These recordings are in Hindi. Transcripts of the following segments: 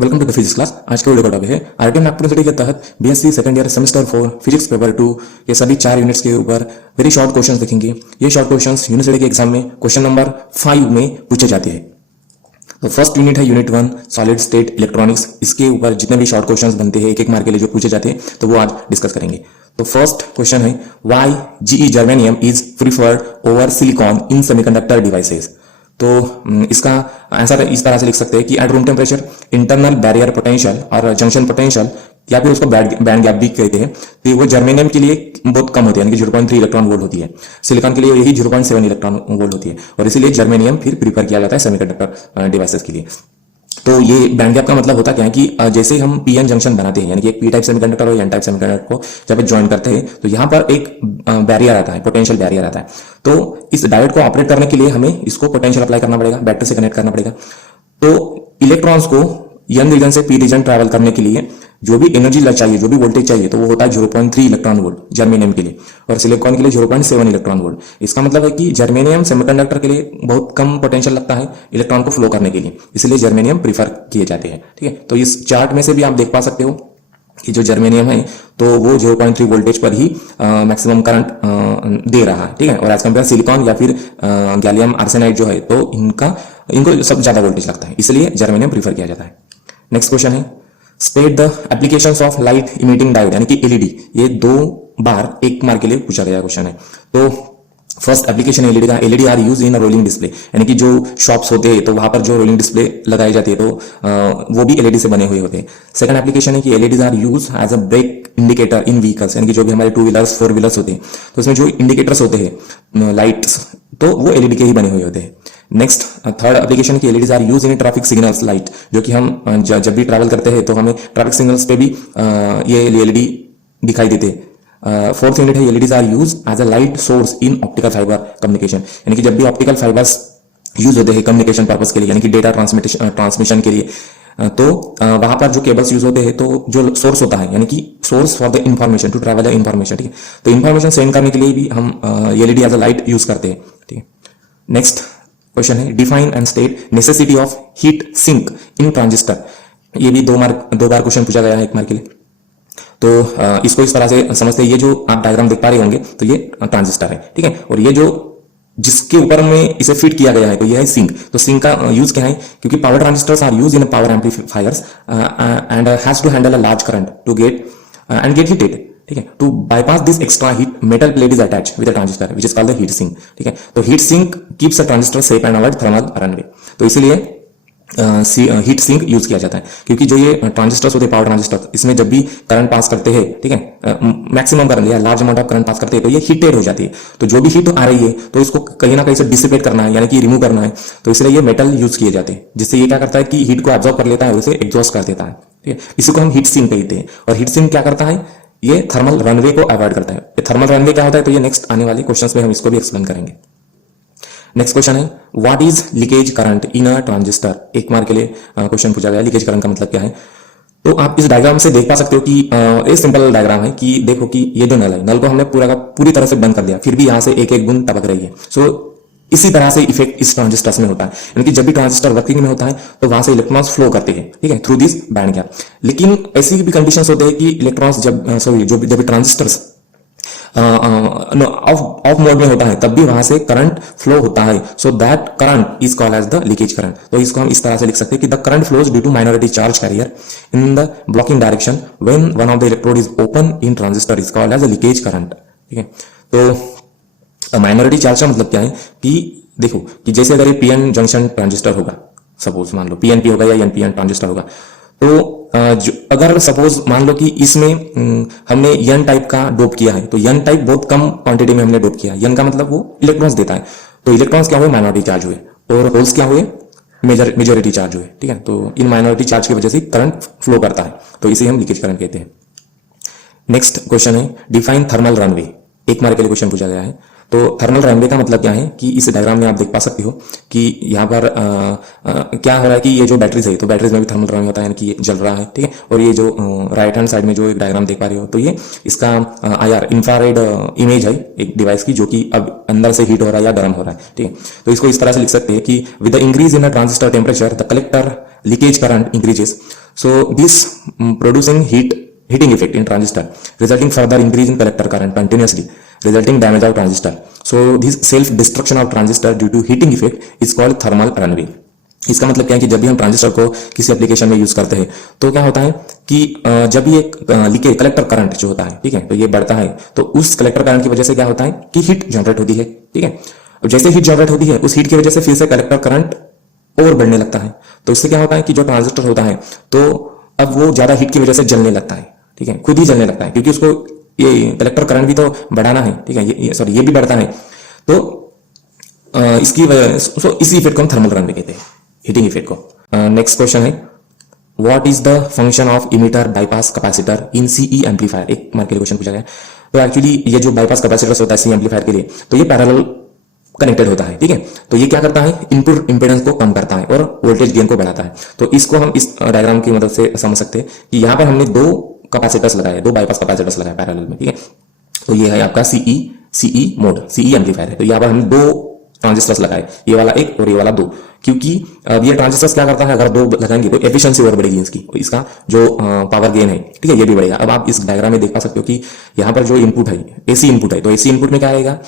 Welcome to the physics class. आज के वीडियो का टॉपिक है आरटीएम नागपुर यूनिवर्सिटी के तहत BSc second year semester 4 physics paper 2 के सभी 4 यूनिट्स के ऊपर वेरी शॉर्ट क्वेश्चंस देखेंगे। ये शॉर्ट क्वेश्चंस यूनिवर्सिटी के एग्जाम में क्वेश्चन नंबर 5 में पूछे जाते हैं। तो फर्स्ट यूनिट है यूनिट 1 सॉलिड स्टेट इलेक्ट्रॉनिक्स। इसके ऊपर जितने भी शॉर्ट क्वेश्चंस बनते हैं एक एक मार्क के लिए जो पूछे जाते हैं तो वो आज डिस्कस करेंगे। तो फर्स्ट क्वेश्चन है why GE germanium is preferred over silicon in semiconductor devices. तो इसका आंसर इस तरह से लिख सकते हैं कि at room temperature internal barrier potential और जंक्शन पोटेंशियल या फिर उसको बैंड गैप भी कहते हैं तो वो जर्मेनियम के लिए बहुत कम होती है, यानी कि 0.3 इलेक्ट्रॉन वोल्ट होती है। सिलिकॉन के लिए यही 0.7 इलेक्ट्रॉन वोल्ट होती है और इसीलिए जर्मेनियम फिर प्रीफर किया जाता है सेमीकंडक्टर डिवाइसेस के लिए। तो ये बैंड गैप का मतलब होता क्या है कि जैसे हम पीएन जंक्शन बनाते हैं, यानी कि एक पी टाइप सेमीकंडक्टर और एन टाइप सेमीकंडक्टर को जब ज्वाइन करते हैं तो यहाँ पर एक बैरियर आता है, पोटेंशियल बैरियर आता है। तो इस डायोड को ऑपरेट करने के लिए हमें इसको पोटेंशियल अप्लाई करना पड़ेगा, बैटरी से कनेक्ट करना पड़ेगा। तो इलेक्ट्रॉन्स को एन रीजन से पी रीजन ट्रैवल करने के लिए जो भी एनर्जी चाहिए, जो भी वोल्टेज चाहिए, तो वो होता है 0.3 इलेक्ट्रॉन वोल्ट जर्मेनियम के लिए और सिलिकॉन के लिए 0.7 इलेक्ट्रॉन वोल्ट। इसका मतलब है कि जर्मेनियम सेमीकंडक्टर के लिए बहुत कम पोटेंशियल लगता है इलेक्ट्रॉन को फ्लो करने के लिए, इसलिए जर्मेनियम प्रीफर किए जाते हैं। ठीक है, तो इस चार्ट में से भी आप देख पा सकते हो कि जो जर्मेनियम है तो वो 0.3 वोल्टेज पर ही मैक्सिमम करंट दे रहा है। ठीक है, और एज कम्पेयर सिलिकॉन या फिर गैलियम आर्सेनाइड जो है तो इनको सब ज्यादा वोल्टेज लगता है, इसलिए जर्मेनियम प्रीफर किया जाता है। Next question is state the applications of light emitting diode, यानी कि एलईडी। ये 2 बार एक मार्क के लिए पूछा गया क्वेश्चन है। तो फर्स्ट एप्लीकेशन एलईडी का, LED are use in rolling display, यानी कि जो शॉप्स होते हैं तो वहां पर जो रोलिंग डिस्प्ले लगाई जाती है तो वो भी एलईडी से बने हुए होते हैं। सेकंड एप्लीकेशन है कि LEDs are use as a brake indicator in vehicles, यानी कि जो भी हमारे 2 व्हीलर्स 4 व्हीलर्स होते हैं तो उसमें जो इंडिकेटर्स होते हैं लाइट्स तो वो एलईडी के ही बने हुए होते हैं। नेक्स्ट थर्ड एप्लीकेशन की LEDs are use in traffic signals light, जो कि हम जब भी ट्रैवल करते हैं तो हमें ट्रैफिक सिग्नल्स पे भी ये एलईडी दिखाई देते हैं। फोर्थ यूनिट है LEDs are use as a light source in optical fibre communication, यानी कि जब भी ऑप्टिकल फाइबर्स यूज होते हैं कम्युनिकेशन पर्पज के लिए, यानी कि डेटा ट्रांसमिशन के लिए, तो वहां पर जो केबल्स यूज होते हैं तो जो सोर्स होता है, यानी कि source for the information, to travel the information. ठीक है, तो इंफॉर्मेशन सेंड करने के लिए भी हम LED as a light use करते हैं। ठीक है, नेक्स्ट क्वेश्चन है define and state necessity of heat sink in transistor. ये भी 2 बार क्वेश्चन पूछा गया है एक मार्क के लिए। तो इसको इस तरह से समझते हैं, ये जो आप डायग्राम देख पा रहे होंगे तो ये ट्रांजिस्टर है। ठीक है, और ये जो जिसके ऊपर में इसे फिट किया गया है तो ये है सिंक। तो सिंक का यूज क्या है, क्योंकि power transistors are use in power amplifiers and has to handle a large current to get heated. ठीक है, to bypass this extra heat metal plate is attach with a transistor which is called the heat sink. ठीक है, तो heat sink keeps a transistor safe and avoid thermal runaway, तो इसलिए हीट सिंक यूज किया जाता है। क्योंकि जो ये ट्रांजिस्टर्स होते हैं पावर ट्रांजिस्टर, इसमें जब भी करंट पास करते हैं, ठीक है, मैक्सिमम करंट या large amount of current pass करते हैं तो ये हीटेड हो जाती है। तो जो भी हीट आ रही है तो इसको कहीं ना कहीं से डिसिपेट करना है, यानी कि रिमूव करना है, तो इसलिए ये मेटल यूज किए जाते हैं, जिससे ये क्या करता है कि हीट को एब्जॉर्ब कर लेता है और इसे एग्जॉस्ट कर देता है। ठीक है, इसी को हम हीट सिंक कहते हैं। और हीट सिंक क्या करता है, ये थर्मल रनवे को अवॉइड करता है। थर्मल रनवे क्या होता है तो ये नेक्स्ट आने वाले क्वेश्चंस में हम इसको भी एक्सप्लेन करेंगे। नेक्स्ट क्वेश्चन है what is leakage current in a transistor. एक मार्क के लिए क्वेश्चन पूछा गया, लीकेज करंट का मतलब क्या है। तो आप इस डायग्राम से देख पा सकते हो कि एक सिंपल डायग्राम है कि देखो कि ये जो नल है, नल को हमने पूरी तरह से बंद कर दिया, फिर भी यहां से एक एक बूंद टपक रही है। सो इसी तरह से इफेक्ट इस ट्रांजिस्टर्स में होता है, यानी कि जब भी ट्रांजिस्टर वर्किंग में होता है तो वहां से इलेक्ट्रॉन्स फ्लो करते हैं, ठीक है, थ्रू दिस बैंड गैप। लेकिन ऐसी भी कंडीशंस होते हैं कि इलेक्ट्रॉन्स जब भी ट्रांजिस्टर्स ऑफ मोड में होता है तब भी वहां से करंट फ्लो होता है। So that current is called as the leakage current. तो इसको हम इस तरह से लिख सकते हैं कि the current flows due to minority charge carrier in the blocking direction when one of the electrode is open in transistor is called as a leakage current. ठीक है, तो माइनॉरिटी चार्ज का मतलब क्या है कि देखो कि जैसे अगर ये पीएन जंक्शन ट्रांजिस्टर होगा, सपोज मान लो पीएनपी होगा या एनपीएन ट्रांजिस्टर होगा, तो अगर सपोज मान लो कि इसमें हमने एन टाइप का डोप किया है, तो एन टाइप बहुत कम क्वांटिटी में हमने डोप किया। एन का मतलब वो इलेक्ट्रॉन्स देता है, तो इलेक्ट्रॉन्स क्या हुए, माइनॉरिटी चार्ज हुए, और होल्स क्या हुए, मेजॉरिटी चार्ज हुए। ठीक है, तो इन माइनॉरिटी चार्ज की वजह से करंट फ्लो करता है, तो इसे हम लीकेज करंट कहते हैं। नेक्स्ट क्वेश्चन है डिफाइन थर्मल रनवे। एक मार्क के लिए क्वेश्चन पूछा गया है। तो थर्मल रनवे का मतलब क्या है कि इस डायग्राम में आप देख पा सकते हो कि यहाँ पर क्या हो रहा है कि ये जो बैटरीज है तो बैटरीज में भी थर्मल रनवे होता है, यानी कि ये जल रहा है। ठीक है, और ये जो राइट हैंड साइड में जो एक डायग्राम देख पा रहे हो तो ये इसका आईआर इंफ्रारेड इमेज है एक डिवाइस की, जो कि अब अंदर से हीट हो रहा है या गर्म हो रहा है। ठीक है, तो इसको इस तरह से लिख सकते हैं कि with the increase in the transistor temperature the collector leakage current increases. So this producing heating effect in transistor, resulting further increase in collector current continuously, resulting damage of transistor. So this self destruction of transistor due to heating effect is called thermal runaway. इसका मतलब क्या है कि जब भी हम ट्रांजिस्टर को किसी एप्लीकेशन में यूज करते हैं तो क्या होता है कि जब ये लीकेज कलेक्टर करंट जो होता है, ठीक है, तो ये बढ़ता है, तो उस कलेक्टर करंट की वजह से क्या होता है कि हीट जनरेट होती है, ठीक है। जैसे हीट जनरेट होती है उस हीट की वजह से फिर से कलेक्टर करंट और बढ़ने लगता है, तो इससे क्या होता है कि जो ट्रांजिस्टर होता है तो अब वो ज्यादा हीट की वजह से जलने लगता है, ठीक है, खुद ही जलने लगता है, क्योंकि उसको ये कलेक्टर करंट भी तो बढ़ाना है, ठीक है, ये भी बढ़ता है, तो इसकी वजह सो इसी इफेक्ट को हम थर्मल रनवे कहते हैं, हीटिंग इफेक्ट को। नेक्स्ट क्वेश्चन है what is the function of emitter bypass capacitor in CE amplifier, एक मार्क के लिए क्वेश्चन पूछा गया। तो एक्चुअली ये जो बाईपास कैपेसिटर होता है सी एम्पलीफायर के लिए, तो ये पैरेलल कनेक्टेड होता है, ठीक है, तो ये क्या करता है इनपुट इंपेडेंस को कम करता है और वोल्टेज गेन को बढ़ाता है। तो इसको हम इस डायग्राम की मदद से समझ सकते हैं कि यहाँ पर हमने दो कैपेसिटर्स लगाए, दो बाईपास कैपेसिटर्स लगाए पैरेलल में, ठीक है, तो ये है आपका सीई मोड, सीई एम्पलीफायर है, तो यहाँ पर हमने दो ट्रांजिस्टर्स लगाए, ये वाला एक और ये वाला दो, क्योंकि अब ये ट्रांजिस्टर्स क्या करता है अगर दो लगाएंगे तो एफिशिएंसी और बढ़ेगी इसकी, इसका जो पावर गेन है, ठीक है, ये भी बढ़ेगा। अब आप इस डायग्राम में देख पा सकते हो कि यहाँ पर जो इनपुट है एसी इनपुट है, तो एसी इनपुट में क्या रहेगा,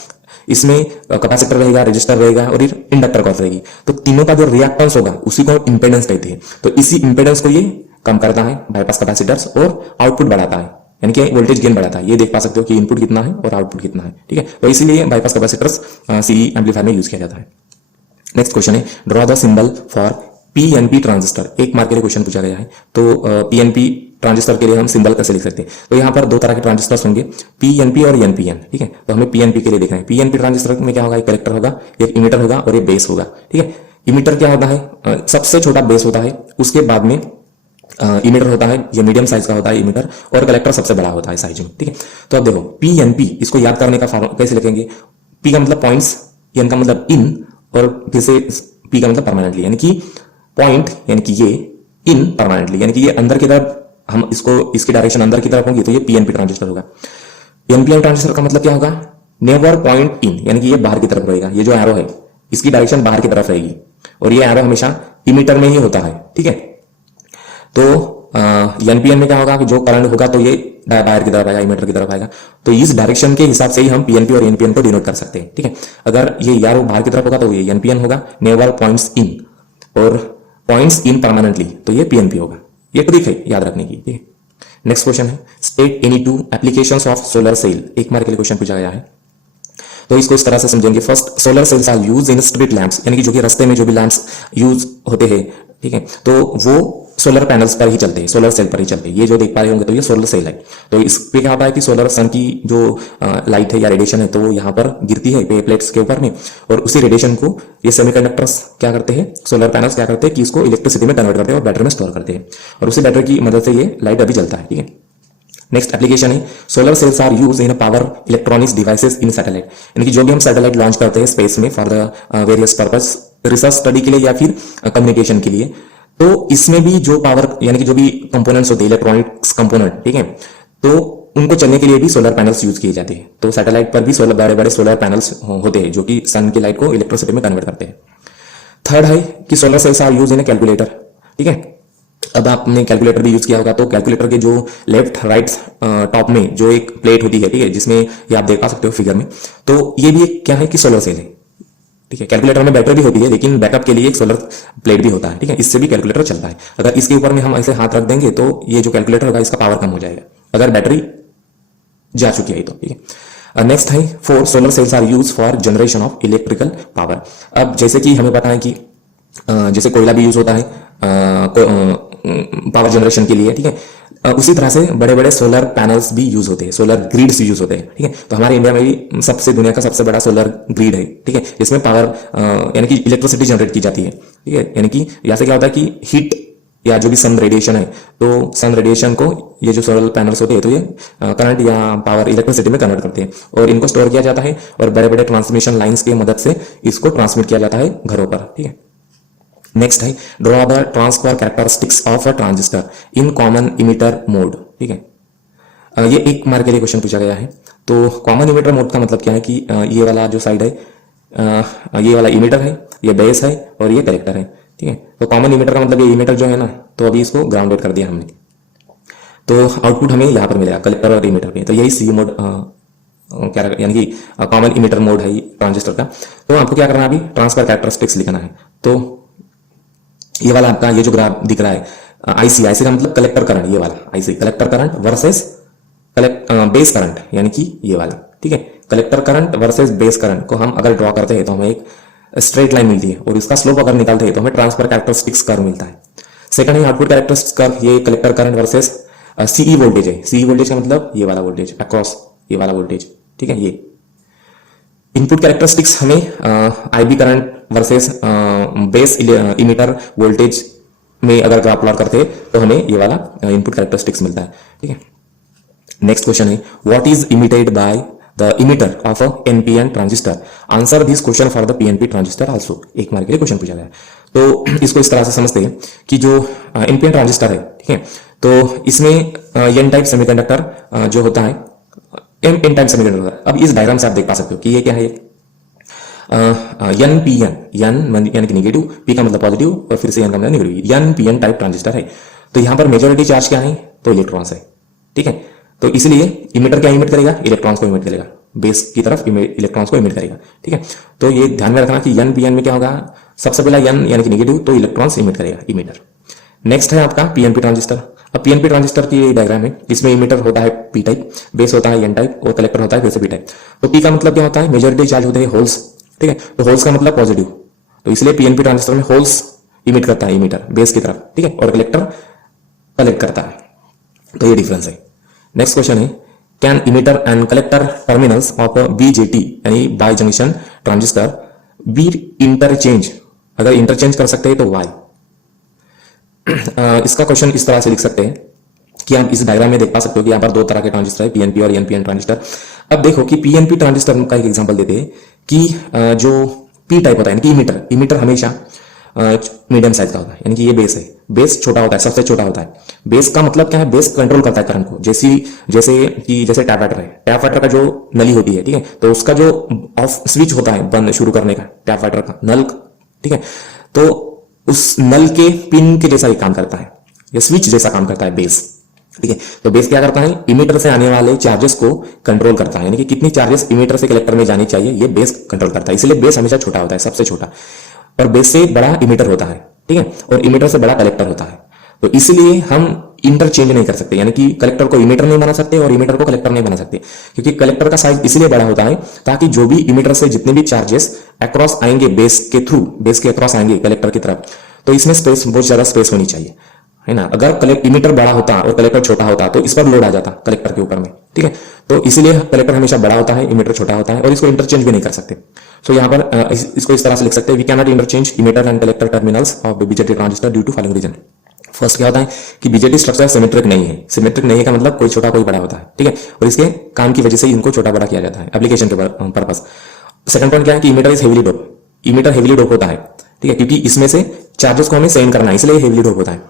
इसमें कैपेसिटर रहेगा, रेजिस्टर रहेगा और इंडक्टर कॉइल रहेगी, तो तीनों का जो रिएक्टेंस होगा उसी को इंपेडेंस कहते हैं। तो इसी इंपेडेंस को ये कम करता है बाईपास कैपेसिटर्स और आउटपुट बढ़ाता है, यानी कि वोल्टेज गेन बढ़ाता है। ये देख पा सकते हो कि इनपुट कितना है और आउटपुट कितना है, ठीक है, तो इसीलिए बाईपास कैपेसिटर्स सीई एम्पलीफायर में यूज किया जाता है। नेक्स्ट क्वेश्चन है draw the symbol for PNP transistor, एक मार्क के लिए क्वेश्चन पूछा गया है। तो पीएनपी ट्रांजिस्टर के लिए हम सिंबल कैसे लिख सकते हैं, तो यहाँ पर दो तरह के ट्रांजिस्टर्स होंगे, पीएनपी और एनपीएन, ठीक है, तो हमें पीएनपी के लिए देखना है। पीएनपी ट्रांजिस्टर में क्या होगा, एक कलेक्टर होगा, एक इमीटर होगा और एक बेस होगा, ठीक है। इमीटर क्या होता है, सबसे छोटा बेस होता है, उसके बाद में इमीटर होता है, ये मीडियम साइज का होता है इमीटर, और कलेक्टर सबसे बड़ा होता है साइज में, ठीक है। तो अब देखो पीएनपी, इसको याद करने का फॉर्मूला कैसे लिखेंगे, पी का मतलब पॉइंट्स, एन का मतलब इन, और फिर से पी का मतलब परमानेंटली, यानी कि पॉइंट यानी कि ये, इन परमानेंटली यानी कि ये अंदर की तरफ, हम इसको इसकी डायरेक्शन अंदर की तरफ होगी तो ये पीएनपी ट्रांजिस्टर होगा। एनपीएन ट्रांजिस्टर का मतलब क्या होगा, नेवर पॉइंट इन, यानी कि ये बाहर की तरफ रहेगा, ये जो एरो है इसकी डायरेक्शन बाहर की तरफ रहेगी, और ये एरो हमेशा इमीटर में ही होता है, ठीक है। तो एनपीएन में क्या होगा कि जो करंट होगा तो ये बाहर की तरफ आएगा, इमीटर की तरफ आएगा, तो इस डायरेक्शन के हिसाब से ही हम पीएनपी और एनपीएन को डिनोट कर सकते हैं, ठीक है। अगर ये यारो बाहर की तरफ होगा तो ये एनपीएन होगा, नेवर पॉइंट्स इन, और पॉइंट्स इन परमानेंटली तो ये पीएनपी होगा। ये ट्रिक है याद रखने की, ठीक है। Next question is state any two applications of solar cell, एक मार्क के लिए क्वेश्चन पूछा गया है। तो इसको इस तरह से समझेंगे, first solar cells are use in street lamps, यानी कि जो कि रास्ते में जो भी लैंप्स यूज होते हैं, ठीक है, तो वो सोलर पैनल्स पर ही चलते हैं, सोलर सेल पर ही चलते हैं। ये जो देख पा रहे होंगे तो ये सोलर सेल है। तो इस पे क्या होता है कि सोलर सन की जो लाइट है या रेडिएशन है तो वो यहाँ पर गिरती है पे प्लेट्स के ऊपर में, और उसी रेडिएशन को ये सेमीकंडक्टर्स क्या करते हैं, सोलर पैनल्स क्या करते हैं कि इसको इलेक्ट्रिसिटी में कन्वर्ट करते हैं और बैटरी में स्टोर करते हैं, और उसी बैटरी की मदद से ये लाइट अभी जलता है, ठीक है। नेक्स्ट एप्लीकेशन है solar cells are use in power electronics devices in satellite, यानी कि जो भी हम सैटेलाइट लॉन्च करते हैं स्पेस में for the various purpose, research study के लिए या फिर कम्युनिकेशन के लिए, तो इसमें भी जो पावर यानी कि जो भी कंपोनेंट्स होते हैं इलेक्ट्रॉनिक्स कंपोनेंट, ठीक है, तो उनको चलने के लिए भी सोलर पैनल्स यूज किए जाते हैं। तो सैटेलाइट पर भी सोलर बड़े बड़े सोलर पैनल्स होते हैं जो कि सन की लाइट को इलेक्ट्रिसिटी में कन्वर्ट करते हैं। थर्ड है कि solar cells are use in a calculator, ठीक है। अब आपने कैलकुलेटर भी यूज किया होगा, तो कैलकुलेटर के जो लेफ्ट राइट टॉप में जो एक प्लेट होती है, ठीक है, जिसमें ये आप देख पा सकते हो फिगर में, तो ये भी एक क्या है कि सोलर सेल है, ठीक है। कैलकुलेटर में बैटरी भी होती है लेकिन बैकअप के लिए एक सोलर प्लेट भी होता है, ठीक है, इससे भी कैलकुलेटर चलता है। अगर इसके ऊपर में हम ऐसे हाथ रख देंगे तो ये जो कैलकुलेटर होगा इसका पावर कम हो जाएगा अगर बैटरी जा चुकी है तो, ठीक है। नेक्स्ट है 4 solar cells are use for generation of electrical power. अब जैसे कि हमें पता है कि जैसे कोयला भी यूज होता है पावर जनरेशन के लिए, ठीक है, उसी तरह से बड़े बड़े सोलर पैनल्स भी यूज होते हैं, सोलर ग्रिड्स यूज होते हैं, ठीक है। तो हमारे इंडिया में भी सबसे दुनिया का सबसे बड़ा सोलर ग्रिड है, ठीक है, जिसमें पावर यानी कि इलेक्ट्रिसिटी जनरेट की जाती है, ठीक है, यानी कि यहाँ से क्या होता है कि हीट या जो भी सन रेडिएशन है, तो सन रेडिएशन को ये जो सोलर पैनल्स होते हैं तो ये करंट या पावर इलेक्ट्रिसिटी में कन्वर्ट करते हैं और इनको स्टोर किया जाता है और बड़े बड़े ट्रांसमिशन लाइन्स की मदद से इसको ट्रांसमिट किया जाता है घरों पर, ठीक है। नेक्स्ट है draw the transfer characteristics of a transistor in common emitter mode, ठीक है। ये एक मार्क के लिए क्वेश्चन पूछा गया है। तो कॉमन इमीटर मोड का मतलब क्या है कि ये वाला जो साइड है ये वाला इमीटर है, ये बेस है और ये कलेक्टर है। ठीक है। तो कॉमन इमीटर का मतलब ये इमीटर जो है ना, तो अभी इसको ग्राउंडेड कर दिया हमने, तो आउटपुट हमें यहाँ पर मिलेगा कलेक्टर और इमीटर पे। तो यही सी मोड क्या यानी कि कॉमन इमीटर मोड है ट्रांजिस्टर का। तो आपको क्या करना है, अभी ट्रांसफर कैरेक्टरिस्टिक्स लिखना है। तो ये वाला आपका ये जो ग्राफ दिख रहा है आईसी, आईसी का मतलब कलेक्टर करंट, ये वाला IC collector current versus base current, यानी कि ये वाला, ठीक है। Collector current versus base current को हम अगर ड्रॉ करते हैं तो हमें एक स्ट्रेट लाइन मिलती है, और इसका स्लोप अगर निकालते हैं तो हमें ट्रांसफर कैरेक्टरिस्टिक्स कर्व मिलता है। सेकंड है आउटपुट कैरेक्टरिस्टिक्स कर्व, ये collector current versus CE voltage है। सीई वोल्टेज का मतलब ये वाला वोल्टेज अक्रॉस ये वाला वोल्टेज, ठीक है। ये इनपुट कैरेक्टरिस्टिक्स हमें IB current versus base emitter voltage में अगर ग्राफ प्लॉट करते हैं तो हमें ये वाला इनपुट कैरेक्टरिस्टिक्स मिलता है, ठीक है। नेक्स्ट क्वेश्चन है what is emitted by the emitter of a NPN transistor, answer this question for the PNP transistor also. एक मार्क के लिए क्वेश्चन पूछा गया है। तो इसको इस तरह से समझते हैं कि जो एनपीएन ट्रांजिस्टर है, ठीक है, तो इसमें एन टाइप सेमीकंडक्टर जो होता है, एन टाइप सेमीकंडक्टर। अब इस डायग्राम से आप देख पा सकते हो कि ये क्या है, एन पी एन, एन यानी कि निगेटिव, पी का मतलब पॉजिटिव और फिर से एन का मतलब negative, N P N type transistor है। तो यहां पर मेजोरिटी चार्ज क्या है, तो इलेक्ट्रॉन्स है, ठीक है। तो इसलिए इमिटर क्या इमिट करेगा, इलेक्ट्रॉन्स को इमिट करेगा, बेस की तरफ इलेक्ट्रॉन्स को इमिट करेगा, ठीक है। तो ये ध्यान में रखना कि एन पी एन में क्या होगा, सबसे पहला एन यानी कि निगेटिव, तो इलेक्ट्रॉन्स इमिट करेगा, इमिटर। नेक्स्ट है आपका पीएनपी ट्रांजिस्टर। अब पीएनपी ट्रांजिस्टर की डायग्राम है, इसमें इमिटर होता है पी टाइप, बेस होता है एन टाइप और कलेक्टर होता है फिर से पी टाइप। तो पी का मतलब क्या होता है, मेजोरिटी चार्ज होते हैं होल्स, ठीक है। तो होल्स का मतलब पॉजिटिव, तो इसलिए पीएनपी ट्रांजिस्टर में होल्स इमिट करता है इमिटर बेस की तरफ, ठीक है, और कलेक्टर कलेक्ट करता है। तो ये डिफरेंस है। नेक्स्ट क्वेश्चन है can emitter and collector terminals of BJT यानी bi junction transistor be interchange, अगर इंटरचेंज कर सकते हैं तो वाई। इसका क्वेश्चन इस तरह से लिख सकते हैं कि आप इस डायग्राम में देख पा सकते हो कि यहाँ पर दो तरह के ट्रांजिस्टर है, पीएनपी और एनपीएन ट्रांजिस्टर। अब देखो कि पीएनपी ट्रांजिस्टर का एक एग्जांपल देते हैं कि जो पी टाइप होता है यानी कि इमिटर, इमिटर हमेशा मीडियम साइज का होता है, यानी कि ये बेस है, बेस छोटा होता है, सबसे छोटा होता है। बेस का मतलब क्या है, बेस कंट्रोल करता है करंट को, जैसे टैप वाटर है, टैप वाटर का जो नली होती है, ठीक है, तो उसका जो ऑफ स्विच होता है बंद शुरू करने का टैप वाटर का नल, ठीक है, तो उस नल के पिन के जैसा ही काम करता है, या स्विच जैसा काम करता है बेस, ठीक है। तो बेस क्या करता है, इमीटर से आने वाले चार्जेस को कंट्रोल करता है, यानी कि कितनी चार्जेस इमीटर से कलेक्टर में जानी चाहिए, ये बेस कंट्रोल करता है। इसलिए बेस हमेशा छोटा होता है, सबसे छोटा, और बेस से बड़ा इमीटर होता है, ठीक है, और इमीटर से बड़ा कलेक्टर होता है। तो इसलिए हम इंटरचेंज नहीं कर सकते, यानी कि कलेक्टर को इमीटर नहीं बना सकते और इमीटर को कलेक्टर नहीं बना सकते, क्योंकि कलेक्टर का साइज इसलिए बड़ा होता है ताकि जो भी इमीटर से जितने भी चार्जेस अक्रॉस आएंगे बेस के थ्रू, बेस के अक्रॉस आएंगे कलेक्टर की तरफ, तो इसमें स्पेस, बहुत ज्यादा स्पेस होनी चाहिए, है ना। अगर इमीटर बड़ा होता और कलेक्टर छोटा होता तो इस पर लोड आ जाता कलेक्टर के ऊपर में, ठीक है। तो इसलिए कलेक्टर हमेशा बड़ा होता है, इमीटर छोटा होता है, और इसको इंटरचेंज भी नहीं कर सकते। सो यहाँ पर इसको इस तरह से लिख सकते हैं, we can not interchange emitter and collector terminals of BJT transistor due to following reason. First क्या होता है कि बीजेटी स्ट्रक्चर सिमेट्रिक नहीं है, सिमेट्रिक नहीं है का मतलब कोई छोटा कोई बड़ा होता है, ठीक है, और इसके काम की वजह से इनको छोटा बड़ा किया जाता है एप्लीकेशन के पर्पस। सेकंड पॉइंट क्या है कि emitter is heavily dope, emitter heavily dope होता है, ठीक है, क्योंकि इसमें से चार्जेस को हमें सेंड करना है, इसलिए हेवीली डोप होता है,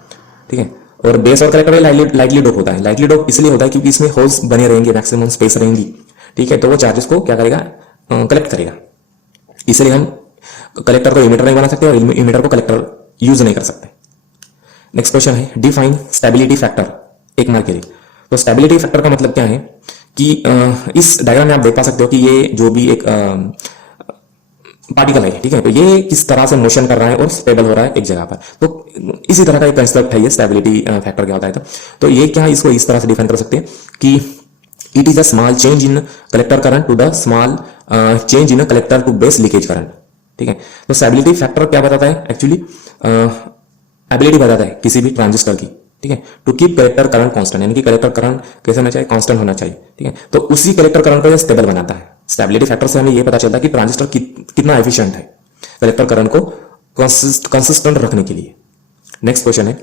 ठीक है। और बेस और कलेक्टर लाइटली डोप होता है, लाइटली डोप इसलिए होता है क्योंकि इसमें होल्स बने रहेंगे, मैक्सिमम स्पेस रहेंगी, ठीक है, तो वो चार्जेस को क्या करेगा, कलेक्ट करेगा। इसलिए हम कलेक्टर को इमीटर नहीं बना सकते और इमीटर को कलेक्टर यूज नहीं कर सकते। नेक्स्ट क्वेश्चन है डिफाइन स्टेबिलिटी फैक्टर, एक मार्क के लिए। तो स्टेबिलिटी फैक्टर का मतलब क्या है कि इस डायग्राम में आप देख पा सकते हो कि ये जो भी एक पार्टिकल है, ठीक है, तो ये किस तरह से मोशन कर रहा है और स्टेबल हो रहा है एक जगह पर। तो इसी तरह का एक कंसेप्ट है ये स्टेबिलिटी फैक्टर क्या होता है। तो ये क्या है, इसको इस तरह से डिफाइन कर सकते हैं कि it is a small change in collector current to the small change in collector to base leakage current, ठीक है। तो स्टेबिलिटी फैक्टर क्या बताता है, एक्चुअली एबिलिटी बताता है किसी भी ट्रांजिस्टर की, ठीक है, to keep collector current constant, यानी कि कलेक्टर करंट कैसे होना चाहिए, कांस्टेंट होना चाहिए, ठीक है। तो उसी कलेक्टर करंट को ये स्टेबल बनाता है। स्टेबिलिटी फैक्टर से हमें ये पता चलता है कि ट्रांजिस्टर कितना एफिशिएंट है कलेक्टर करंट को कंसिस्टेंट रखने के लिए। नेक्स्ट क्वेश्चन है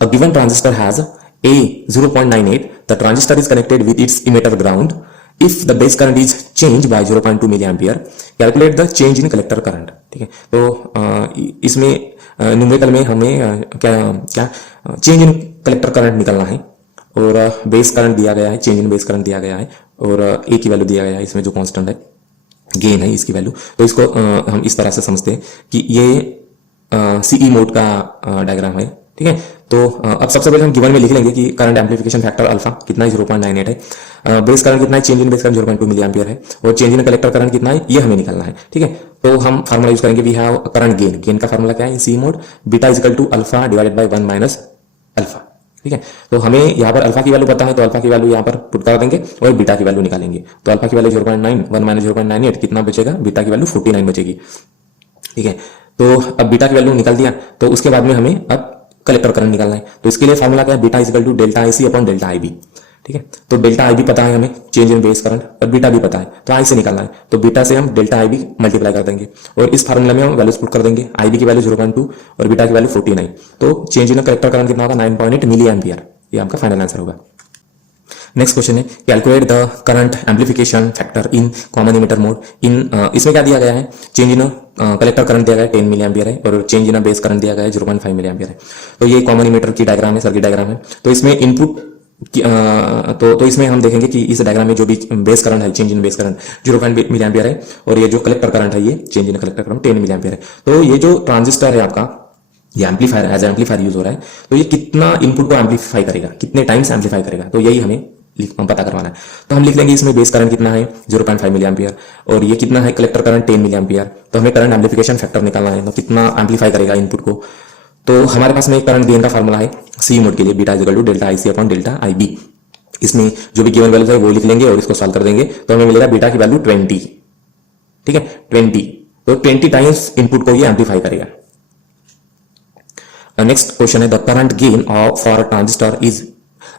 a given transistor has A 0.98, the transistor is connected with its emitter ground. If the base current is changed by 0.2 milliampere, calculate the change in collector current, ठीक है। तो इसमें न्यूमेरिकल में हमें क्या चेंज इन कलेक्टर करंट निकलना है, और बेस करंट दिया गया है, चेंज इन बेस करंट दिया गया है, और ए की वैल्यू दिया गया है, इसमें जो कांस्टेंट है गेन है इसकी वैल्यू। तो इसको हम इस तरह से समझते हैं कि ये सीई मोड का डायग्राम है। ठीक है, तो अब सबसे पहले हम गिवन में लिख लेंगे कि करंट एम्पलीफिकेशन फैक्टर अल्फा कितना है, 0.98 है। बेस करंट कितना है, change in base current 0.2 milli ampere है, और चेंज इन कलेक्टर करंट कितना है ये हमें निकालना है। ठीक है, तो हम फार्मूला यूज करेंगे, we have current gain, gain का फार्मूला क्या है, C mode beta is equal to alpha divided by 1 minus alpha. ठीक है, तो हमें यहाँ पर अल्फा की वैल्यू पता है, तो अल्फा की वैल्यू यहाँ पर पुट कर देंगे और बीटा की वैल्यू निकालेंगे। तो अल्फा की वैल्यू 0.9, 1 माइनस 0.98 कितना बचेगा, बीटा की वैल्यू 49 बचेगी। ठीक है, तो अब बीटा की वैल्यू निकाल दिया, तो उसके बाद में हमें अब कलेक्टर करंट निकालना है। तो इसके लिए फार्मूला क्या है, beta is equal to delta I C upon delta I B. ठीक है, तो डेल्टा आई बी पता है हमें, चेंज इन बेस करंट, और बीटा भी पता है, तो आई से निकालना है। तो बीटा से हम डेल्टा आई बी मल्टीप्लाई कर देंगे और इस फार्मूला में हम वैल्यूज पुट कर देंगे, आई बी की वैल्यू 0.2 और बीटा की वैल्यू 49। तो चेंज इन कलेक्टर करंट कितना होगा, 9.8 मिली एम्पियर, ये आपका फाइनल आंसर होगा। Next question is, calculate the current amplification factor in common emitter mode in, इसमें क्या दिया गया है, चेंज इन कलेक्टर करंट दिया गया है 10 मिली एम्पियर है, और चेंज इन बेस करंट दिया गया है 0.5 मिली एम्पियर है। तो ये कॉमन इमीटर की डायग्राम है, सर्किट डायग्राम है। तो इसमें इनपुट तो इसमें हम देखेंगे कि इस डायग्राम में जो भी बेस करंट है, change in base current 0.8 milli ampere है, और ये जो कलेक्टर करंट है ये change in collector current 10 milli ampere है। तो ये जो ट्रांजिस्टर है आपका, ये एम्पलीफायर एज एम्पलीफायर यूज हो रहा है, तो ये कितना इनपुट को एम्पलीफाई करेगा, कितने टाइम्स एम्पलीफाई करेगा, तो यही हमें पता करवाना है। तो हम लिख लेंगे इसमें बेस करंट कितना है 0.5 मिली एम्पियर, और ये कितना है कलेक्टर करंट 10 मिली एम्पियर। तो हमें करंट एम्पलीफिकेशन फैक्टर निकालना है, तो कितना एम्पलीफाई करेगा इनपुट को। तो हमारे पास में एक करंट गेन का फार्मूला है सी मोड के लिए, beta is equal to delta I C upon delta I B. इसमें जो भी गिवन वैल्यू है वो लिख लेंगे और इसको सॉल्व कर देंगे, तो हमें मिलेगा बीटा की वैल्यू 20। ठीक है, 20, तो 20 टाइम्स इनपुट को ये एम्पलीफाई करेगा। नेक्स्ट क्वेश्चन है, the current gain for transistor is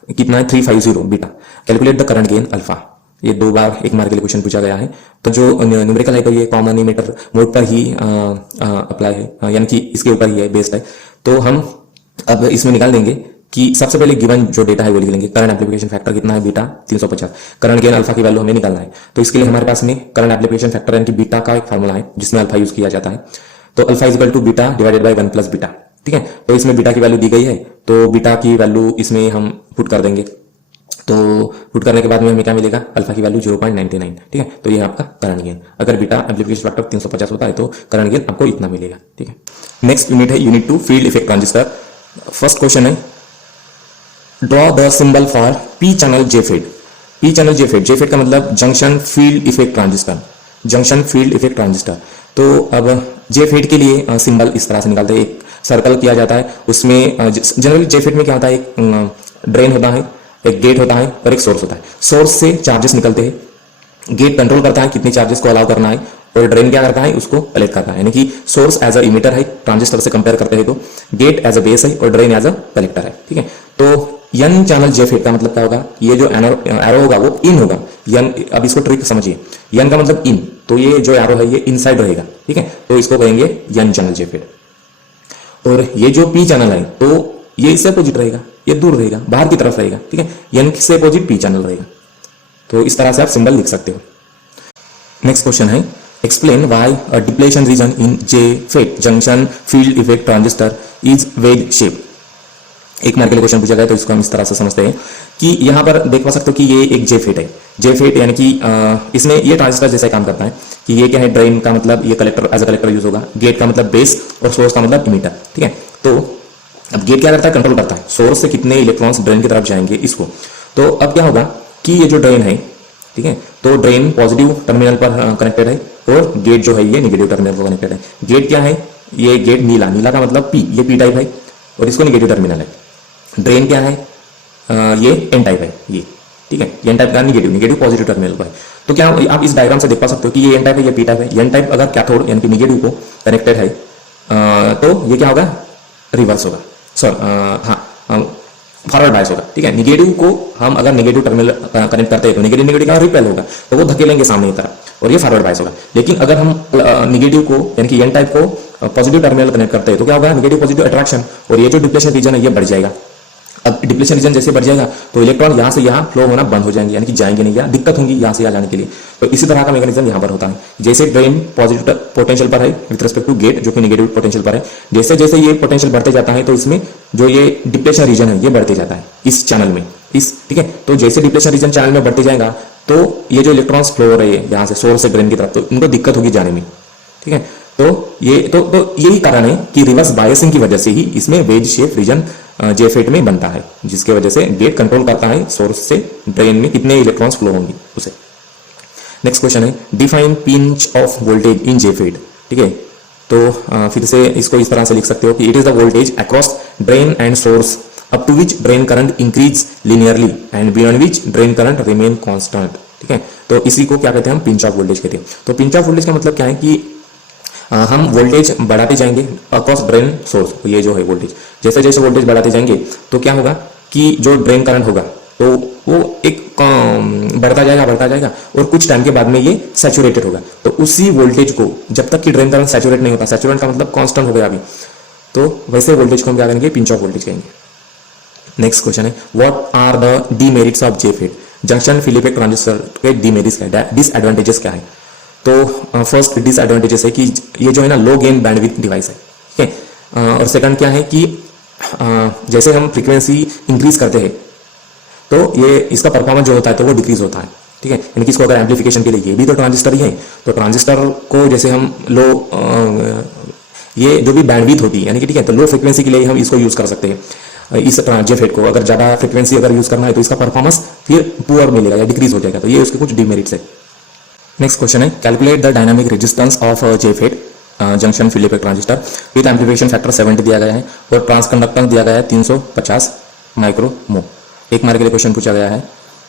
कितना है, 350 beta, calculate the current gain alpha. ये 2 बार 1 मार्क के लिए क्वेश्चन पूछा गया है। तो जो न्यूमेरिकल है तो ये कॉमन इमीटर मोड पर ही अप्लाई है, यानी कि इसके ऊपर ही है, बेस्ड है। तो हम अब इसमें निकाल देंगे कि सबसे पहले गिवन जो डेटा है वो लिख लेंगे, करंट एम्पलीफिकेशन फैक्टर कितना है, बीटा 350, करंट गेन अल्फा की वैल्यू हमें निकालना है। तो इसके लिए हमारे पास में करंट एम्पलीफिकेशन फैक्टर यानी कि बीटा का एक फार्मूला है जिसमें अल्फा यूज किया जाता है। तो alpha is equal to beta divided by 1 plus beta. ठीक है, तो इसमें बीटा की वैल्यू दी गई है, तो बीटा की वैल्यू इसमें हम पुट कर देंगे। तो पुट करने के बाद में हमें क्या मिलेगा, अल्फा की वैल्यू 0.99। ठीक है, तो ये आपका करंट गेन, अगर बीटा एम्पलीफिकेशन फैक्टर 350 होता है तो करंट गेन आपको इतना मिलेगा। ठीक है, नेक्स्ट यूनिट है unit 2 field effect transistor. First question है, draw the symbol for P channel JFET. P channel JFET, JFET का मतलब junction field effect transistor, junction field effect transistor. तो अब जेफेड के लिए सिंबल इस तरह से निकालते हैं, एक सर्कल किया जाता है, उसमें जनरली जेफेड में क्या होता है, एक ड्रेन होता है, एक गेट होता है और एक सोर्स होता है। सोर्स से चार्जेस निकलते हैं, गेट कंट्रोल करता है कितनी चार्जेस को अलाउ करना है, और ड्रेन क्या करता है, उसको कलेक्ट करता है। यानी कि सोर्स एज अ इमीटर है, ट्रांजिस्टर से कंपेयर करते हैं तो गेट एज अ बेस है और ड्रेन एज अ कलेक्टर है। ठीक है, तो एन चैनल जेफेड का मतलब क्या होगा, ये जो एरो होगा वो इन होगा। एन, अब इसको ट्रिक समझिए, एन का मतलब इन, तो ये जो एरो है ये इनसाइड रहेगा। ठीक है, तो इसको कहेंगे एन चैनल जेफेड। और ये जो पी चैनल है तो ये इससे अपोजिट रहेगा, ये दूर रहेगा, बाहर की तरफ रहेगा। ठीक है, एन से अपोजिट पी चैनल रहेगा। तो इस तरह से आप सिंबल लिख सकते हो। नेक्स्ट क्वेश्चन है, explain why a depletion region in JFET junction field effect transistor is wedge shape. 1 mark के लिए क्वेश्चन पूछा गया, तो इसको हम इस तरह से समझते हैं कि यहाँ पर देख पा सकते हो कि ये एक जेफेड है। जेफेड यानी कि इसमें ये ट्रांजिस्टर जैसे काम करता है कि ये क्या है, ड्रेन का मतलब ये collector as a collector use होगा, गेट का मतलब बेस और सोर्स का मतलब इमीटर। ठीक है, तो अब गेट क्या करता है, कंट्रोल करता है सोर्स से कितने इलेक्ट्रॉन्स ड्रेन की तरफ जाएंगे इसको। तो अब क्या होगा कि ये जो ड्रेन है, ठीक है, तो ड्रेन पॉजिटिव टर्मिनल पर कनेक्टेड है और गेट जो है ये नेगेटिव टर्मिनल पर कनेक्टेड है। गेट क्या है, ये गेट नीला, नीला का मतलब पी, ये पी टाइप है और इसको नेगेटिव टर्मिनल है। ड्रेन क्या है, ये एन टाइप है ये। ठीक है, एन टाइप का नेगेटिव, नेगेटिव पॉजिटिव टर्मिनल पर है। तो क्या आप इस डायग्राम से देख पा सकते हो कि ये एन टाइप है, ये पी टाइप है। एन टाइप अगर कैथोड यानी कि नेगेटिव को कनेक्टेड है तो ये क्या होगा, रिवर्स होगा, फॉरवर्ड बायस होगा। ठीक है, नेगेटिव को हम अगर नेगेटिव टर्मिनल कनेक्ट करते हैं तो नेगेटिव नेगेटिव का रिपेल होगा, तो वो धकेलेंगे सामने की तरफ और ये फॉरवर्ड बायस होगा। लेकिन अगर हम नेगेटिव को यानी कि एन टाइप को पॉजिटिव टर्मिनल कनेक्ट करते हैं तो क्या होगा, नेगेटिव पॉजिटिव अट्रैक्शन, और ये जो डिप्लेशन रीजन है ये बढ़ जाएगा। अब डिप्लेशन रीजन जैसे बढ़ जाएगा तो इलेक्ट्रॉन यहाँ से यहाँ फ्लो होना बंद हो जाएंगे, यानी कि जाएंगे नहीं, या दिक्कत होगी यहाँ से यहाँ जाने के लिए। तो इसी तरह का मैकेनिज्म यहाँ पर होता है। जैसे ड्रेन पॉजिटिव पोटेंशियल पर है विद रिस्पेक्ट टू गेट जो कि नेगेटिव पोटेंशियल पर है, जैसे जैसे ये पोटेंशियल बढ़ते जाता है तो इसमें जो ये डिप्लेशन रीजन है ये बढ़ते जाता है इस चैनल में, इस, ठीक है। तो जैसे डिप्लेशन रीजन चैनल में बढ़ते जाएगा तो ये जो इलेक्ट्रॉन्स फ्लो हो रहे हैं यहाँ से सोर्स से ड्रेन की तरफ, तो इनको दिक्कत होगी जाने में, ठीक है। तो तो यही कारण है कि रिवर्स बायसिंग की वजह से ही इसमें वेज शेप रीजन जेफेट में बनता है, जिसके वजह से गेट कंट्रोल करता है सोर्स से ड्रेन में कितने इलेक्ट्रॉन्स फ्लो होंगे उसे। नेक्स्ट क्वेश्चन है डिफाइन पिंच ऑफ वोल्टेज इन जेफेट। ठीक है, तो फिर से इसको इस तरह से लिख सकते हो कि it is the voltage across drain and source up to which drain current increase linearly and beyond which drain current remain constant. ठीक है, तो इसी को क्या कहते हैं हम पिंच ऑफ वोल्टेज कहते हैं। तो पिंच ऑफ वोल्टेज का मतलब क्या है कि हम वोल्टेज बढ़ाते जाएंगे अक्रॉस ड्रेन सोर्स, ये जो है वोल्टेज, जैसे जैसे वोल्टेज बढ़ाते जाएंगे तो क्या होगा कि जो ड्रेन करंट होगा तो वो एक बढ़ता जाएगा और कुछ टाइम के बाद में ये सैचुरेटेड होगा। तो उसी वोल्टेज को जब तक कि ड्रेन करंट सैचुरेट नहीं होता, सैचुरेट का मतलब कांस्टेंट हो गया अभी, तो वैसे वोल्टेज को हम क्या करेंगे, पिंच ऑफ वोल्टेज कहेंगे। नेक्स्ट क्वेश्चन है what are the demerits of JFET. Junction field effect transistor के डीमेरिट्स क्या है, डिसएडवांटेजेस क्या है। तो फर्स्ट डिसएडवांटेजेस है कि ये जो है ना लो गेन बैंडविड्थ डिवाइस है। ठीक है, और सेकंड क्या है कि जैसे हम फ्रीक्वेंसी इंक्रीज करते हैं तो ये इसका परफॉर्मेंस जो होता है तो वो डिक्रीज होता है। ठीक है, यानी कि इसको अगर एम्पलीफिकेशन के लिए, ये भी तो ट्रांजिस्टर ही है, तो ट्रांजिस्टर को जैसे हम लो ये जो भी बैंडविड्थ होती है यानी कि ठीक है, तो लो फ्रीक्वेंसी के लिए हम इसको यूज कर सकते हैं इस जेफेट को। अगर ज्यादा फ्रीक्वेंसी अगर यूज करना है तो इसका परफॉर्मेंस फिर पुअर मिलेगा या डिक्रीज हो जाएगा। तो ये उसके कुछ डिमेरिट्स है। Next question is calculate the dynamic resistance of JFET junction field effect transistor with amplification factor 70 दिया गया है और ट्रांसकंडक्टेंस दिया गया है 350 माइक्रोमो। एक मार्क के लिए क्वेश्चन पूछा गया है।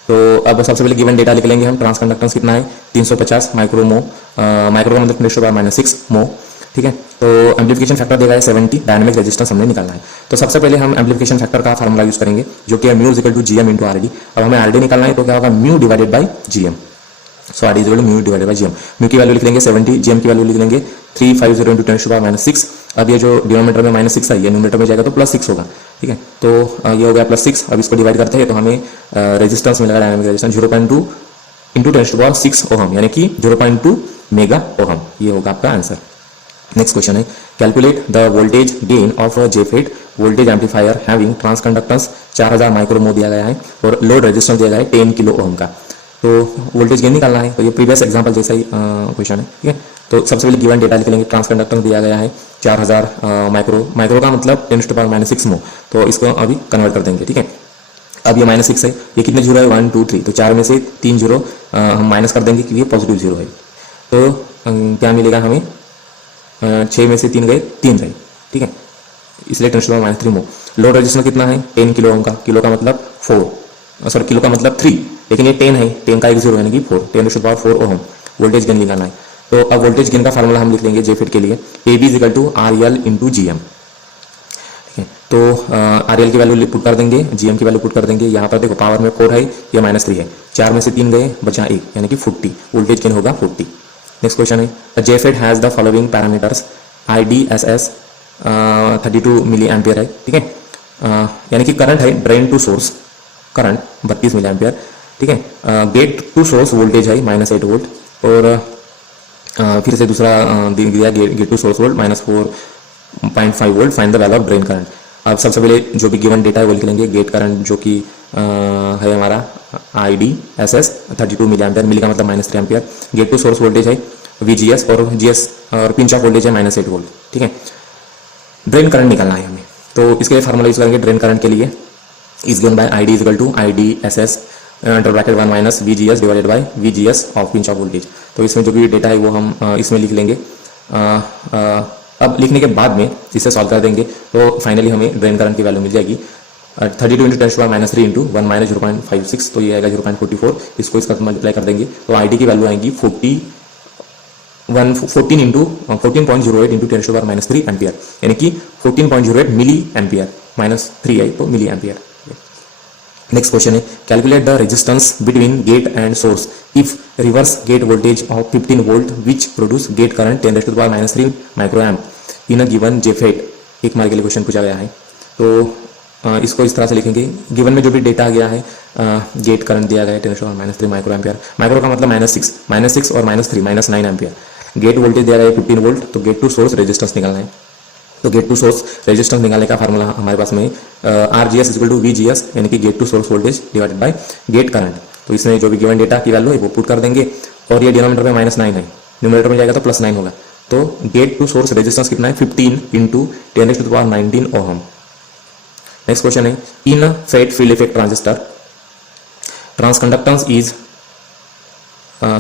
तो अब सबसे पहले गिवन डेटा लिख लेंगे हम। ट्रांसकंडक्टेंस कितना है 350 माइक्रोमो, माइक्रो का मतलब 10⁻⁻6 मो। ठीक है, तो एम्पलीफिकेशन फैक्टर देगा है 70, डायनामिक रेजिस्टेंस हमने निकालना है। तो सबसे पहले हम एम्पलीफिकेशन फैक्टर का फार्मूला यूज करेंगे जो कि mu equal to GM into RD. अब हमें आरडी निकालना है तो क्या होगा, mu divided by GM. So RD equal to mu divided by GM. Mu की वैल्यू लिख लेंगे 70, जीएम की वैल्यू लिख लेंगे 350 इंटू 10⁻⁻6। अब ये जो डिनोमिनेटर में -6 है ये न्यूमरेटर में जाएगा तो +6 होगा। ठीक है, तो ये हो गया +6। अब इसको डिवाइड करते हैं तो हमें रेजिस्टेंस मिलेगा, डायनामिक रेजिस्टेंस 0.2 इंटू 10⁻6 ओहम यानी कि 0.2 मेगा ओहम। ये होगा आपका answer. Next question is calculate the voltage gain of a JFET voltage amplifier having transconductance 4000 माइक्रोमो दिया गया है और लोड रेजिस्टेंस दिया गया है 10 किलो ओहम का। तो वोल्टेज गेन निकालना है। तो ये प्रीवियस एग्जांपल जैसा ही क्वेश्चन है। ठीक है, तो सबसे पहले गिवन डेटा लिख लेंगे। ट्रांसकंडक्टेंस दिया गया है 4000 माइक्रो का मतलब 10⁻⁻6 मो। तो इसको अभी कन्वर्ट कर देंगे। ठीक है, अब ये -6 है, ये कितने जीरो है 1 2 3, तो 4 में से 3 जीरो हम माइनस कर देंगे क्योंकि ये पॉजिटिव जीरो है। तो क्या मिलेगा हमें, 6 में से 3 गए 3 रहे। ठीक है, इसलिए 10⁻³ मो। लोड रेजिस्टेंस कितना है 10 किलो ओम का, किलो का मतलब 4, सॉरी किलो का मतलब 3, लेकिन ये 10 है, 10 का एक जीरो यानी कि 4, 10⁻4 ओम वोल्टेज गेन निकालना है। तो अब वोल्टेज गेन का फार्मूला हम लिख लेंगे जेफेट के लिए, AB equal to RL into GM। ठीक है, तो RL की वैल्यू पुट कर देंगे, GM की वैल्यू पुट कर देंगे। यहाँ पर देखो पावर में 4 है, ये -3 है, 4 में से 3 गए बचा 1 यानी कि 40, वोल्टेज गेन होगा 40। Next question is JFET has the following parameters IDSS 32 milli ampere है। ठीक है, यानी कि करंट है drain to source current 32 milli ampere. ठीक है, गेट टू सोर्स वोल्टेज है -8 वोल्ट और फिर से दूसरा दिया gate to source volt -4.5 volt. Find the value of drain current. अब सबसे पहले जो भी गिवन डेटा है वो लिख लेंगे। गेट करंट जो कि है हमारा IDSS 32 मिली एम्पियर, मिली का मतलब -3 ampere. Gate to source voltage है VGS और GS और पिंच ऑफ वोल्टेज है -8 वोल्ट। ठीक है, ड्रेन करंट निकालना है हमें, तो इसके लिए फार्मूला यूज करेंगे ड्रेन करंट के लिए is given by ID equal to IDSS under bracket 1 minus VGS divided by VGS of pinch off voltage. तो इसमें जो भी डेटा है वो हम इसमें लिख लेंगे। अब लिखने के बाद में इसे सॉल्व कर देंगे तो फाइनली हमें ड्रेन करंट की वैल्यू मिल जाएगी 32 इंटू 10⁻³ इंटू 1 माइनस 0.56, तो ये आएगा 0.44। इसको इसका मल्टीप्लाई कर देंगे तो ID की वैल्यू आएगी 14 इंटू 14.08 इंटू 10⁻³ एम्पियर यानी कि 14.08 मिली एम्पियर, -3 है तो milli ampere. Next question is calculate the resistance between gate and source if reverse gate voltage of 15 volt which produce gate current 10⁻³ micro amp in a given JFET. एक मार्क के लिए क्वेश्चन पूछा गया है। तो इसको इस तरह से लिखेंगे। गिवन में जो भी डेटा गया है गेट करंट दिया गया है 10⁻³ माइक्रो एम्पियर, माइक्रो का मतलब -6 और -3 -9 एम्पियर। गेट वोल्टेज दिया गया है 15 वोल्ट, तो गेट टू सोर्स रेजिस्टेंस निकालना है। तो गेट टू सोर्स रेजिस्टेंस निकालने का फार्मूला हमारे पास में RGS इक्वल टू VGS यानी कि gate to source voltage divided by gate current. तो इसमें जो भी गिवन डेटा की वैल्यू है वो पुट कर देंगे और ये डिनोमिनेटर में -9 है, न्यूमरेटर में जाएगा तो +9 होगा। तो गेट टू सोर्स रेजिस्टेंस कितना है 15 इंटू 10⁻19 ओहम। नेक्स्ट क्वेश्चन है in FET field effect transistor transconductance is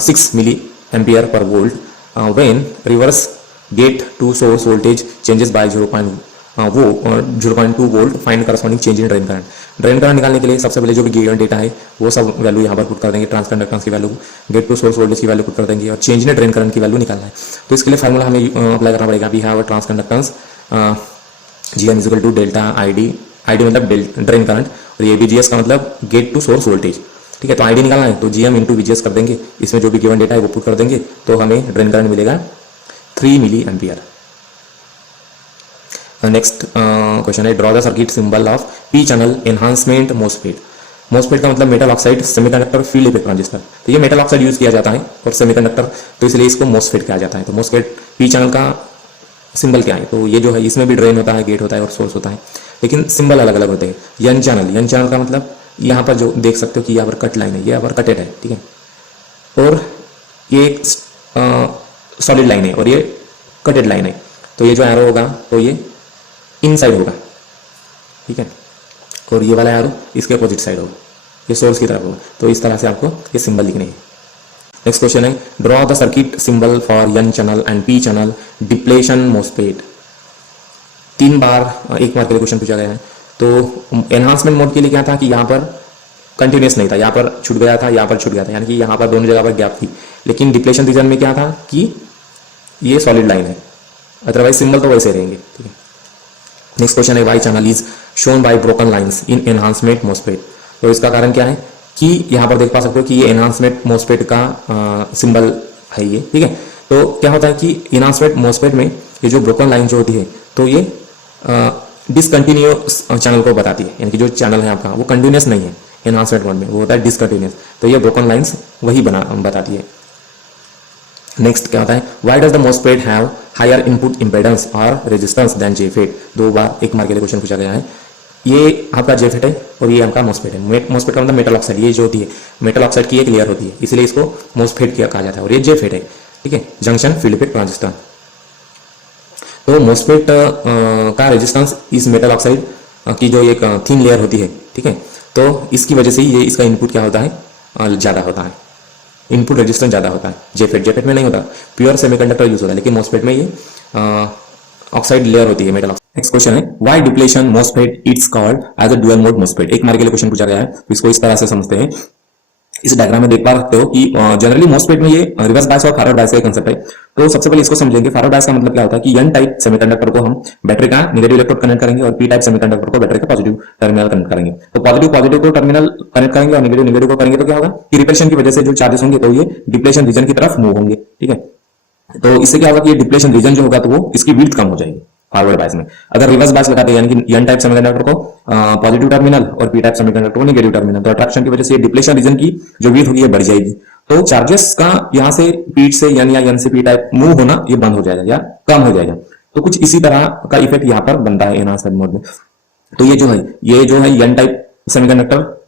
6 milli ampere per volt when reverse gate to source voltage changes by 0.2 volt find corresponding change in drain current. Drain current निकालने के लिए सबसे पहले जो भी गिवन डेटा है वो सब वैल्यू यहाँ पर पुट कर देंगे, ट्रांसकंडक्टेंस की value, gate to source voltage की वैल्यू पुट कर देंगे और चेंज इन ड्रेन करंट की वैल्यू निकालना है। तो इसके लिए फार्मूला हमें अप्लाई करना पड़ेगा। We have transconductance GM equal to delta ID मतलब ड्रेन करंट और ये VGS का मतलब गेट टू सोर्स वोल्टेज। ठीक है, तो ID निकालना है तो GM इंटू VGS कर देंगे, इसमें जो भी गिवन डेटा है वो पुट कर देंगे तो हमें ड्रेन करंट मिलेगा 3 मिली एम्पियर। नेक्स्ट क्वेश्चन है draw the circuit symbol of P channel enhancement MOSFET. MOSFET का मतलब metal oxide semiconductor field effect transistor. तो ये मेटल ऑक्साइड यूज किया जाता है और सेमीकंडक्टर, तो इसलिए इसको मोसफेट कहा जाता है। तो मोसफेट पी चैनल का सिंबल क्या है, तो ये जो है इसमें भी ड्रेन होता है, गेट होता है और सोर्स होता है, लेकिन सिंबल अलग अलग होते हैं। एन चैनल का मतलब यहाँ पर जो देख सकते हो कि यहाँ पर कट लाइन है, ये यहाँ पर कटेड है, ठीक है, और ये एक सॉलिड लाइन है और ये कटेड लाइन है। तो ये जो एरो होगा तो ये इनसाइड होगा, ठीक है, और ये वाला एरो इसके अपोजिट साइड होगा, ये सोर्स की तरफ होगा। तो इस तरह से आपको ये सिंबल लिखने हैं। नेक्स्ट क्वेश्चन है draw the circuit symbol for N channel and P channel depletion MOSFET. 3 बार एक बार के लिए क्वेश्चन पूछा गया है। तो एनहांसमेंट मोड के लिए क्या था कि यहाँ पर कंटिन्यूस नहीं था, यहाँ पर छूट गया था, यहाँ पर छूट गया था, यानी कि यहाँ पर दोनों जगह पर गैप थी। लेकिन डिप्लेशन रीजन में क्या था कि ये सॉलिड लाइन है, अदरवाइज सिंबल तो वैसे रहेंगे, ठीक है। Next question is why channel is shown by broken lines in enhancement MOSFET. तो इसका कारण क्या है कि यहाँ पर देख पा सकते हो कि ये एनहांसमेंट मोसफेट का सिंबल है ये, ठीक है। तो क्या होता है कि एनहांसमेंट मोसफेट में ये जो ब्रोकन लाइन जो होती है तो ये डिसकंटिन्यूस चैनल को बताती है, यानी कि जो चैनल है आपका वो कंटिन्यूस नहीं है एनहांसमेंट मोड में, वो होता है डिसकंटिन्यूस। तो ये ब्रोकन लाइंस वही बताती है। नेक्स्ट क्या होता है why does the MOSFET have higher input impedance और रेजिस्टेंस देन जेफेट। 2 बार एक मार्क के लिए क्वेश्चन पूछा गया है। ये आपका जेफेट है और ये आपका मोसफेट है। मोसफेट का मतलब मेटल ऑक्साइड, ये जो होती है मेटल ऑक्साइड की एक लेयर होती है, इसलिए इसको मोसफेट कहा जाता है, और ये जेफेट है, ठीक है, जंक्शन फील्ड इफेक्ट ट्रांजिस्टर। तो मोसफेट का रेजिस्टेंस इस मेटल ऑक्साइड की जो एक थिन लेयर होती है, ठीक है, तो इसकी वजह से ये इसका इनपुट क्या होता है ज़्यादा होता है, इनपुट रेजिस्टेंस ज़्यादा होता है। जेफेट में नहीं होता, प्योर सेमीकंडक्टर यूज होता है, लेकिन मोसफेट में ये ऑक्साइड लेयर होती है मेटल। नेक्स्ट क्वेश्चन है why depletion MOSFET it's called as a dual mode MOSFET. एक मार्क के लिए क्वेश्चन पूछा गया है, तो इसको इस तरह से समझते हैं। इस डायग्राम में देख पा सकते हो कि जनरली मोसफेट में ये रिवर्स बायस और फॉरवर्ड बायस का कंसेप्ट है। तो सबसे पहले इसको समझेंगे। फॉरवर्ड बायस का मतलब क्या होता है कि एन टाइप सेमीकंडक्टर को हम बैटरी का नेगेटिव इलेक्ट्रोड कनेक्ट करेंगे और पी टाइप सेमीकंडक्टर को बैटरी का पॉजिटिव टर्मिनल कनेक्ट करेंगे। तो पॉजिटिव को टर्मिनल कनेक्ट करेंगे और नेगेटिव को करेंगे, तो क्या होगा कि रिपल्शन की वजह से जो चार्जेस होंगे तो ये डिप्लेशन रीजन की तरफ मूव होंगे, ठीक है। तो इससे क्या होगा कि ये डिप्लेशन रीजन जो होगा तो वो इसकी विड्थ कम हो जाएगी फॉरवर्ड बायस में। अगर रिवर्स बायस लगाते हैं, यानी कि एन टाइप सेमीकंडक्टर को पॉजिटिव टर्मिनल और पी टाइप सेमीकंडक्टर को नेगेटिव टर्मिनल, तो अट्रैक्शन की वजह से डिप्लेशन रीजन की जो विड्थ होगी ये बढ़ जाएगी। तो चार्जेस का यहाँ से पी से एन या एन से पी टाइप मूव होना ये बंद हो जाएगा या कम हो जाएगा। तो कुछ इसी तरह का इफेक्ट यहाँ पर बनता है एनहांसमेंट मोड में। तो ये जो है N type semiconductor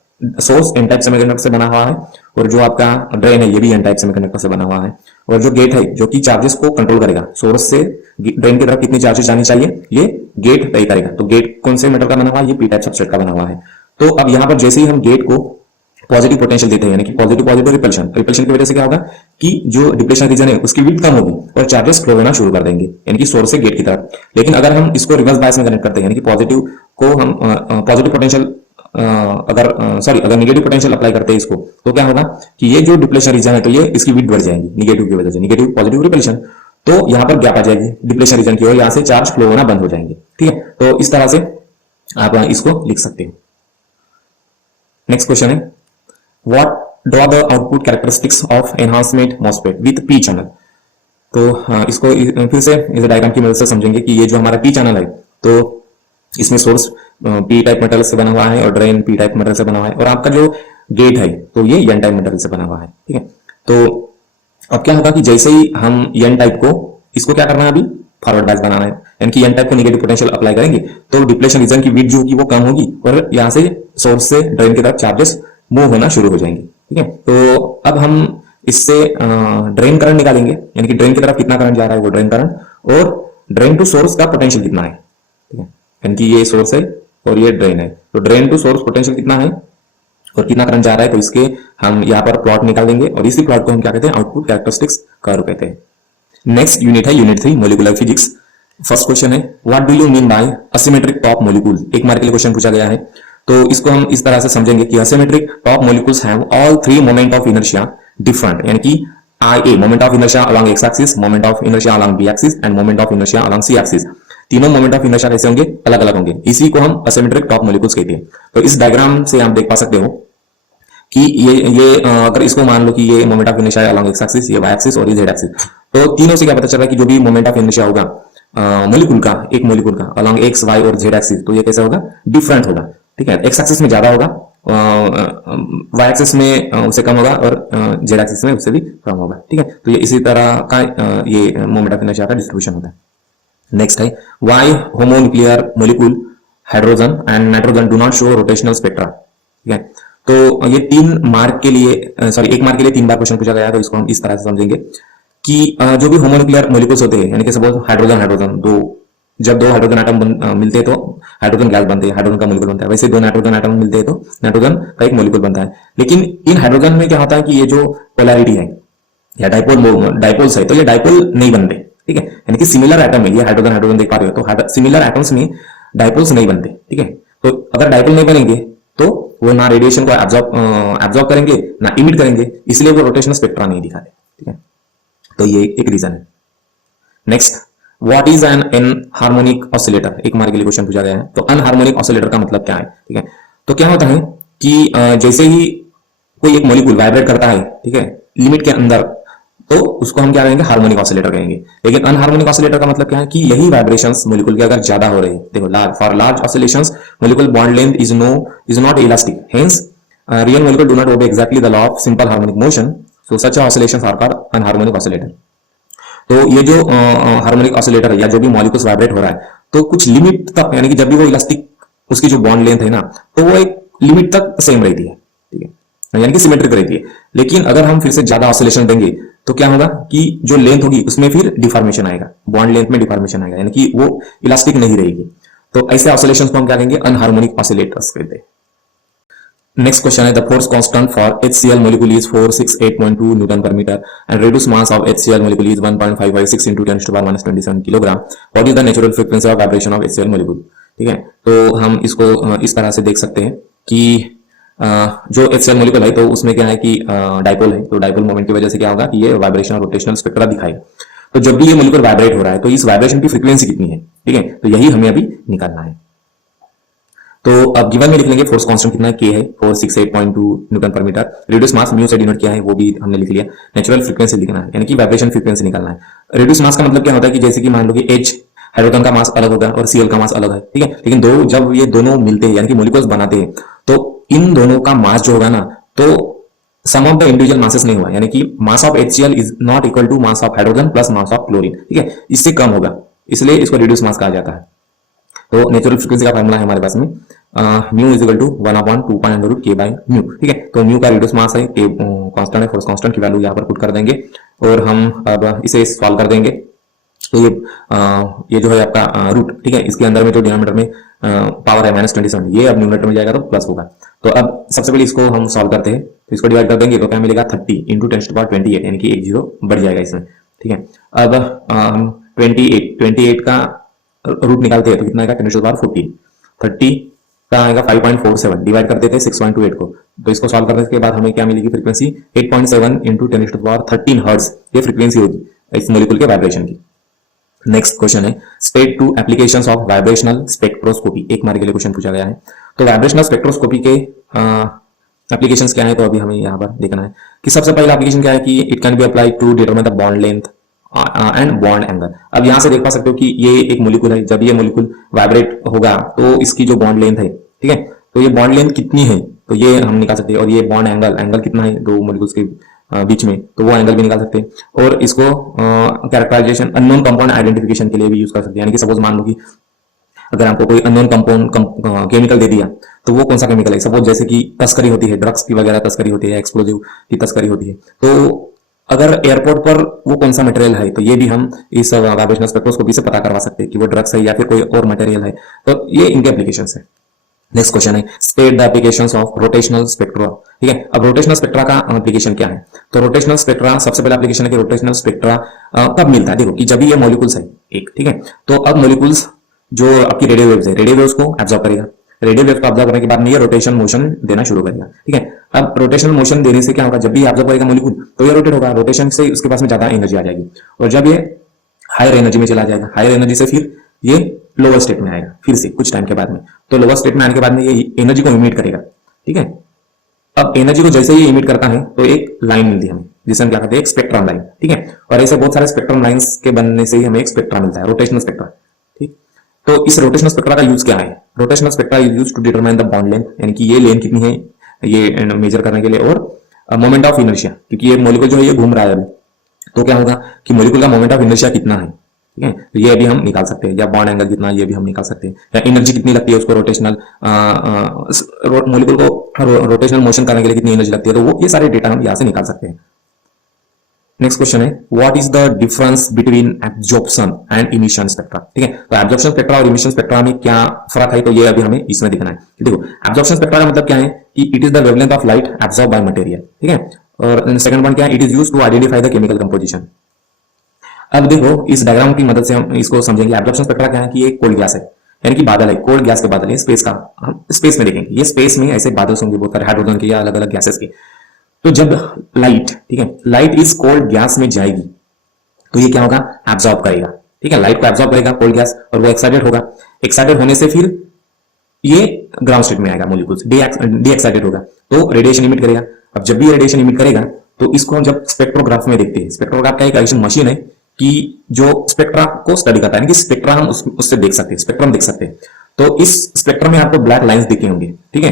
source N type semiconductor से बना हुआ है, और जो आपका ड्रेन है ये भी एन टाइप सेमीकंडक्टर से बना हुआ है, और जो गेट है जो कि चार्जेस को कंट्रोल करेगा, सोर्स से ड्रेन की तरफ कितनी चार्जेस जानी चाहिए ये गेट तय करेगा। तो गेट कौन से मेटल का बना हुआ है, ये पी टाइप सबस्ट्रेट का बना हुआ है। तो अब यहाँ पर जैसे ही हम गेट को पॉजिटिव पोटेंशियल देते हैं, यानी कि पॉजिटिव रिपल्शन की वजह से क्या होगा कि जो डिप्लेशन रीजन है उसकी विड्थ कम होगी और चार्जेस फ्लो होना शुरू कर देंगे, यानी कि सोर्स से गेट की तरफ। लेकिन अगर हम इसको रिवर्स बायस में कनेक्ट करते हैं, यानी कि पॉजिटिव को हम पॉजिटिव पोटेंशियल अगर नेगेटिव पोटेंशियल अप्लाई करते हैं इसको, तो क्या होगा कि ये जो डिप्लेशन रीजन है तो ये इसकी विड्थ बढ़ जाएगी निगेटिव की वजह से, निगेटिव पॉजिटिव रिपल्शन। तो यहाँ पर गैप आ जाएगी डिप्लेशन रीजन की और यहाँ से चार्ज फ्लो होना बंद हो जाएंगे, ठीक है। तो इस तरह से आप इसको लिख सकते हो। नेक्स्ट क्वेश्चन है what draw the output characteristics of enhancement MOSFET with P channel. तो इसको फिर से इस डायग्राम की मदद से समझेंगे कि ये जो हमारा पी चैनल है तो इसमें सोर्स पी टाइप मेटल से बना हुआ है और ड्रेन पी टाइप मेटल से बना हुआ है, और आपका जो गेट है तो ये एन टाइप मेटल से बना हुआ है, ठीक है। तो अब क्या होगा कि जैसे ही हम एन टाइप को इसको क्या करना है अभी फॉरवर्ड बायस बनाना है, यानी कि एन टाइप को नेगेटिव पोटेंशियल अप्लाई करेंगे तो डिप्लेशन रीजन की विड्थ जो होगी वो कम होगी और यहाँ से सोर्स से ड्रेन की तरफ चार्जेस मूव होना शुरू हो जाएंगे, ठीक है। तो अब हम इससे ड्रेन करंट निकालेंगे, यानी कि ड्रेन की तरफ कितना करंट जा रहा है वो ड्रेन करंट, और ड्रेन टू सोर्स का पोटेंशियल कितना है, ठीक है, यानी कि ये सोर्स है और ये ड्रेन है, तो ड्रेन टू सोर्स पोटेंशियल कितना है और कितना करंट जा रहा है, तो इसके हम यहाँ पर प्लॉट निकाल देंगे और इसी प्लॉट को हम क्या कहते हैं, आउटपुट कैरेक्टरिस्टिक्स कर्व कहते हैं। नेक्स्ट यूनिट है unit 3 molecular physics. First question है what do you mean by asymmetric top molecule. एक मार्क के लिए क्वेश्चन पूछा गया है, तो इसको हम इस तरह से समझेंगे कि asymmetric top molecules have all three moment of inertia different, यानी कि IA moment of inertia along X axis, moment of inertia along B axis and moment of inertia along C axis. तीनों मोमेंट ऑफ इनर्शिया कैसे होंगे, अलग अलग होंगे, इसी को हम असिमेट्रिक टॉप मॉलिक्यूल्स कहते हैं। तो इस डायग्राम से आप देख पा सकते हो कि ये अगर इसको मान लो कि ये moment of inertia along X axis, ये वाई एक्सिस और ये जेड एक्सिस, तो तीनों से क्या पता चल रहा है कि जो भी मोमेंट ऑफ इनर्शिया होगा मॉलिक्यूल का, एक मॉलिक्यूल का अलोंग एक्स वाई और जेड एक्सिस, तो ये कैसा होगा, डिफरेंट होगा, ठीक है। एक्स एक्सिस में ज्यादा होगा, वाई एक्सिस में उससे कम होगा और जेड एक्सिस में उससे भी कम होगा, ठीक है। तो ये इसी तरह का ये मोमेंट ऑफ इनर्शिया का डिस्ट्रीब्यूशन होता है। नेक्स्ट है why homonuclear molecule hydrogen and nitrogen do not show rotational spectra, ठीक है। तो ये 3 मार्क के लिए सॉरी 1 मार्क के लिए 3 बार क्वेश्चन पूछा गया है, तो इसको हम इस तरह से समझेंगे कि जो भी होमोन्यूक्लियर मॉलिक्यूल्स होते हैं, यानी कि सपोज हाइड्रोजन हाइड्रोजन दो, जब दो हाइड्रोजन एटम मिलते हैं तो हाइड्रोजन गैस बनते हैं, हाइड्रोजन का मॉलिक्यूल बनता है, वैसे दो नाइट्रोजन एटम मिलते हैं तो नाइट्रोजन का एक मॉलिक्यूल बनता है। लेकिन इन हाइड्रोजन में क्या होता है कि ये जो पोलैरिटी है या डाइपोल्स है, तो ये डाइपोल नहीं बनते, ठीक है, यानी कि सिमिलर एटम है, ये हाइड्रोजन हाइड्रोजन देख पा रहे हो, तो सिमिलर एटम्स में डाइपोल्स नहीं बनते, ठीक है। तो अगर डाइपोल नहीं बनेंगे तो वो ना रेडिएशन को एब्जॉर्ब करेंगे ना इमिट करेंगे, इसलिए वो रोटेशनल स्पेक्ट्रा नहीं दिखाते, ठीक है। तो ये एक रीजन है। Next what is an anharmonic oscillator, एक मार्क के लिए क्वेश्चन पूछा गया है, तो अनहार्मोनिक ऑसिलेटर का मतलब क्या है, ठीक है। तो क्या होता है कि जैसे ही कोई एक मॉलिक्यूल वाइब्रेट करता है, ठीक है, लिमिट के अंदर, तो उसको हम क्या कहेंगे, हार्मोनिक ऑसिलेटर कहेंगे। लेकिन अनहार्मोनिक ऑसिलेटर का मतलब क्या है कि यही वाइब्रेशंस मॉलिक्यूल के अगर ज्यादा हो रहे हैं, देखो for large oscillations molecule bond length is not elastic, hence real molecule do not obey exactly the law of simple harmonic motion, so such oscillations are called anharmonic oscillator. तो ये जो हार्मोनिक ऑसिलेटर है या जो भी मॉलिक्यूल्स वाइब्रेट हो रहा है, तो कुछ लिमिट तक, यानी कि जब भी वो इलास्टिक उसकी जो बॉन्ड लेंथ है ना, तो वो एक लिमिट तक सेम रहती है, ठीक है, यानी कि सिमेट्रिक रहती है। लेकिन अगर हम फिर से ज्यादा ऑसिलेशन देंगे तो क्या होगा कि जो लेंथ होगी उसमें फिर डिफॉर्मेशन आएगा, बॉन्ड लेंथ में डिफॉर्मेशन आएगा, यानी कि वो इलास्टिक नहीं रहेगी। तो ऐसे ऑसिलेशंस को हम क्या कहेंगे, अनहार्मोनिक ऑसिलेटर्स कहते हैं। नेक्स्ट क्वेश्चन है the force constant for HCl molecule is 468.2 Newton पर metre and reduced mass of HCl molecule is 1.556 into 10 to the power minus 27 kilogram. What is the natural frequency of vibration of HCl molecule, ठीक है। तो हम इसको इस तरह से देख सकते हैं कि जो HCl molecule है तो उसमें क्या है कि डाइपोल है, तो डाइपोल मोमेंट की वजह से क्या होगा कि ये वाइब्रेशन और रोटेशनल स्पेक्ट्रा दिखाएगा। तो जब भी ये मोलिक्यूल वाइब्रेट हो रहा है तो इस वाइब्रेशन की फ्रीक्वेंसी कितनी है, ठीक है, तो यही हमें अभी निकालना है। तो अब गिवन में लिख लेंगे फोर्स कांस्टेंट कितना है, K है 468.2 न्यूटन पर मीटर, रेडियस मास म्यू से डिनोट किया है वो भी हमने लिख लिया, नेचुरल फ्रीक्वेंसी लिखना है, यानी कि वाइब्रेशन फ्रीक्वेंसी निकालना है। रेडियस मास का मतलब क्या होता है कि जैसे कि मान लो कि H हाइड्रोजन का मास अलग होगा और Cl का मास अलग है, ठीक है, लेकिन दो जब ये दोनों मिलते हैं यानी कि मॉलिक्यूल्स बनाते हैं तो इन दोनों का मास जो होगा ना, तो sum of the individual masses नहीं हुआ, यानी कि mass of HCl is not equal to mass of hydrogen plus mass of chlorine, ठीक है, इससे कम होगा, इसलिए इसको रिड्यूस मास कहा जाता है। तो नेचुरल फ्रीक्वेंसी का फार्मूला है हमारे पास में mu is equal to 1/2 by mu, ठीक है। तो म्यू का रिड्यूस मास है, K कांस्टेंट है, फोर्स कांस्टेंट की वैल्यू यहाँ पर पुट कर देंगे और हम अब इसे सॉल्व कर देंगे। तो ये जो है आपका रूट, ठीक है, इसके अंदर में जो डिनोमिनेटर में पावर है -27, ये अब न्यूमरेटर में जाएगा तो प्लस होगा। तो अब सबसे पहले इसको हम सॉल्व करते हैं, तो इसको डिवाइड कर देंगे तो क्या मिलेगा 30 इंटू 10 to the power 28, यानी कि एक जीरो बढ़ जाएगा इसमें, ठीक है। अब हम 28 का रूट निकालते हैं तो कितना आएगा 10 to the power 14, 30 का आएगा 5.47, डिवाइड कर देते हैं 6.28 को, तो इसको सॉल्व करने के बाद हमें क्या मिलेगी frequency 8.7 into 10 to the power 13 hertz, ये फ्रीक्वेंसी होगी इस मॉलिक्यूल के वाइब्रेशन की। Next question is state 2 applications of vibrational spectroscopy, एक मार्क के लिए क्वेश्चन पूछा गया है। तो वाइब्रेशनल स्पेक्ट्रोस्कोपी के एप्लीकेशंस क्या है, तो अभी हमें यहाँ पर देखना है कि सबसे पहला एप्लीकेशन क्या है कि it can be applied to determine the bond length and bond angle. अब यहाँ से देख पा सकते हो कि ये एक मॉलिक्यूल है, जब ये मॉलिक्यूल वाइब्रेट होगा तो इसकी जो बॉन्ड लेंथ है, ठीक है, तो ये बॉन्ड लेंथ कितनी है तो ये हम निकाल सकते हैं, और ये बॉन्ड एंगल कितना है दो मॉलिक्यूल्स के बीच में, तो वो एंगल भी निकाल सकते हैं। और इसको कैरेक्टराइजेशन अननोन कंपाउंड आइडेंटिफिकेशन के लिए भी यूज कर सकते हैं, यानी कि सपोज मान लो कि अगर आपको कोई अननोन कंपाउंड केमिकल दे दिया तो वो कौन सा केमिकल है, सपोज जैसे कि तस्करी होती है, ड्रग्स की वगैरह तस्करी होती है, एक्सप्लोजिव की तस्करी होती है, तो अगर एयरपोर्ट पर वो कौन सा मटेरियल है, तो ये भी हम इस वाइब्रेशनल स्पेक्ट्रोस्कोपी से पता करवा सकते हैं कि वो ड्रग्स है या फिर कोई और मटेरियल है। तो ये इनके एप्लीकेशन है। Next question is state the applications of rotational spectra. ठीक है, अब रोटेशनल स्पेक्ट्रा का एप्लीकेशन क्या है? तो रोटेशनल स्पेक्ट्रा सबसे पहला एप्लीकेशन है कि रोटेशनल स्पेक्ट्रा कब मिलता है? देखो कि जब भी ये मॉलिक्यूल्स है एक, ठीक है, तो अब मॉलिक्यूल्स जो आपकी रेडियो वेव्स है, रेडियो वेव्स को एब्जॉर्ब करेगा। रेडियो वेव को ऑब्जर्व करने के बाद में ये रोटेशन मोशन देना शुरू करेगा। ठीक है, अब रोटेशनल मोशन देने से क्या होगा? जब भी ऑब्जर्व करेगा मॉलिक्यूल तो ये रोटेट होगा, रोटेशन से उसके पास में ज्यादा एनर्जी आ जाएगी, और जब ये हायर एनर्जी में चला जाएगा, हायर एनर्जी से फिर ये लोअर स्टेट में आएगा फिर से कुछ टाइम के बाद में। तो लोअर स्टेट में आने के बाद में ये एनर्जी को इमिट करेगा। ठीक है, अब एनर्जी को जैसे ही इमिट करता है तो एक लाइन मिलती है हमें, जिसे हम क्या कहते हैं? एक स्पेक्ट्रम लाइन। ठीक है, और ऐसे बहुत सारे स्पेक्ट्रम लाइंस के बनने से ही हमें एक स्पेक्ट्रा मिलता है, रोटेशनल स्पेक्ट्रा। ठीक, तो इस रोटेशनल स्पेक्ट्रा का यूज क्या है? Rotational spectra is used to determine the bond length, यानी कि ये लेंथ कितनी है ये मेजर करने के लिए, और मोमेंट ऑफ इनर्शिया, क्योंकि ये मॉलिक्यूल जो है ये घूम रहा है अभी, तो क्या होगा कि मॉलिक्यूल का मोमेंट ऑफ इनर्शिया कितना है। ठीक है, तो ये भी हम निकाल सकते हैं, या बॉन्ड एंगल कितना ये भी हम निकाल सकते हैं, या एनर्जी कितनी लगती है उसको रोटेशनल मॉलिक्यूल को रोटेशनल मोशन करने के लिए कितनी एनर्जी लगती है, तो वो ये सारे डेटा हम यहाँ से निकाल सकते हैं। नेक्स्ट क्वेश्चन है what is the difference between absorption and emission spectra. ठीक है, तो एब्जॉर्प्शन स्पेक्ट्रा और इमिशन स्पेक्ट्रा में क्या फर्क है, तो ये अभी हमें इसमें दिखना है। देखो एब्जॉर्प्शन स्पेक्ट्रा का मतलब क्या है कि it is the wavelength of light absorb by material. ठीक है, और सेकंड वन क्या है? It is used to identify the chemical composition. अब देखो इस डायग्राम की मदद से हम इसको समझेंगे। एब्जॉर्प्शन स्पेक्ट्रा क्या है कि ये कोल्ड गैस है, यानी कि बादल है, कोल्ड गैस के बादल है स्पेस का, हम स्पेस में देखेंगे ये स्पेस में ऐसे बादल होंगे बहुत सारे हाइड्रोजन के या अलग अलग गैसेस के। तो जब लाइट, ठीक है, लाइट इस कोल्ड गैस में जाएगी तो ये क्या होगा? एब्जॉर्ब करेगा। ठीक है, लाइट को एब्जॉर्ब करेगा कोल्ड गैस, और वो एक्साइटेड होगा। एक्साइटेड होने से फिर ये ग्राउंड स्टेट में आएगा, मॉलिक्यूल्स डी एक्साइटेड होगा तो रेडिएशन इमिट करेगा। अब जब भी रेडिएशन इमिट करेगा तो इसको हम जब स्पेक्ट्रोग्राफ में देखते हैं, स्पेक्ट्रोग्राफ क्या एक ऐसी मशीन है कि जो स्पेक्ट्रा को स्टडी करता है, कि स्पेक्ट्रा हम उससे देख सकते हैं, स्पेक्ट्रम देख सकते हैं। तो इस स्पेक्ट्रम में आपको ब्लैक लाइंस दिखे होंगे। ठीक है,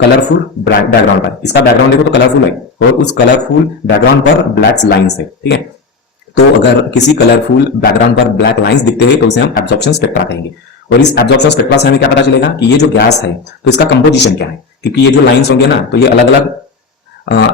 कलरफुल बैकग्राउंड पर, इसका बैकग्राउंड देखो तो कलरफुल है, और उस कलरफुल बैकग्राउंड पर ब्लैक लाइंस है। ठीक है, तो अगर किसी कलरफुल बैकग्राउंड पर ब्लैक लाइंस दिखते हैं तो उसे हम एब्जॉर्प्शन स्पेक्ट्रा कहेंगे। और इस एब्जॉर्प्शन स्पेक्ट्रा से हमें क्या पता चलेगा कि ये जो गैस है तो इसका कंपोजिशन क्या है, क्योंकि ये जो लाइंस होंगे ना तो ये अलग अलग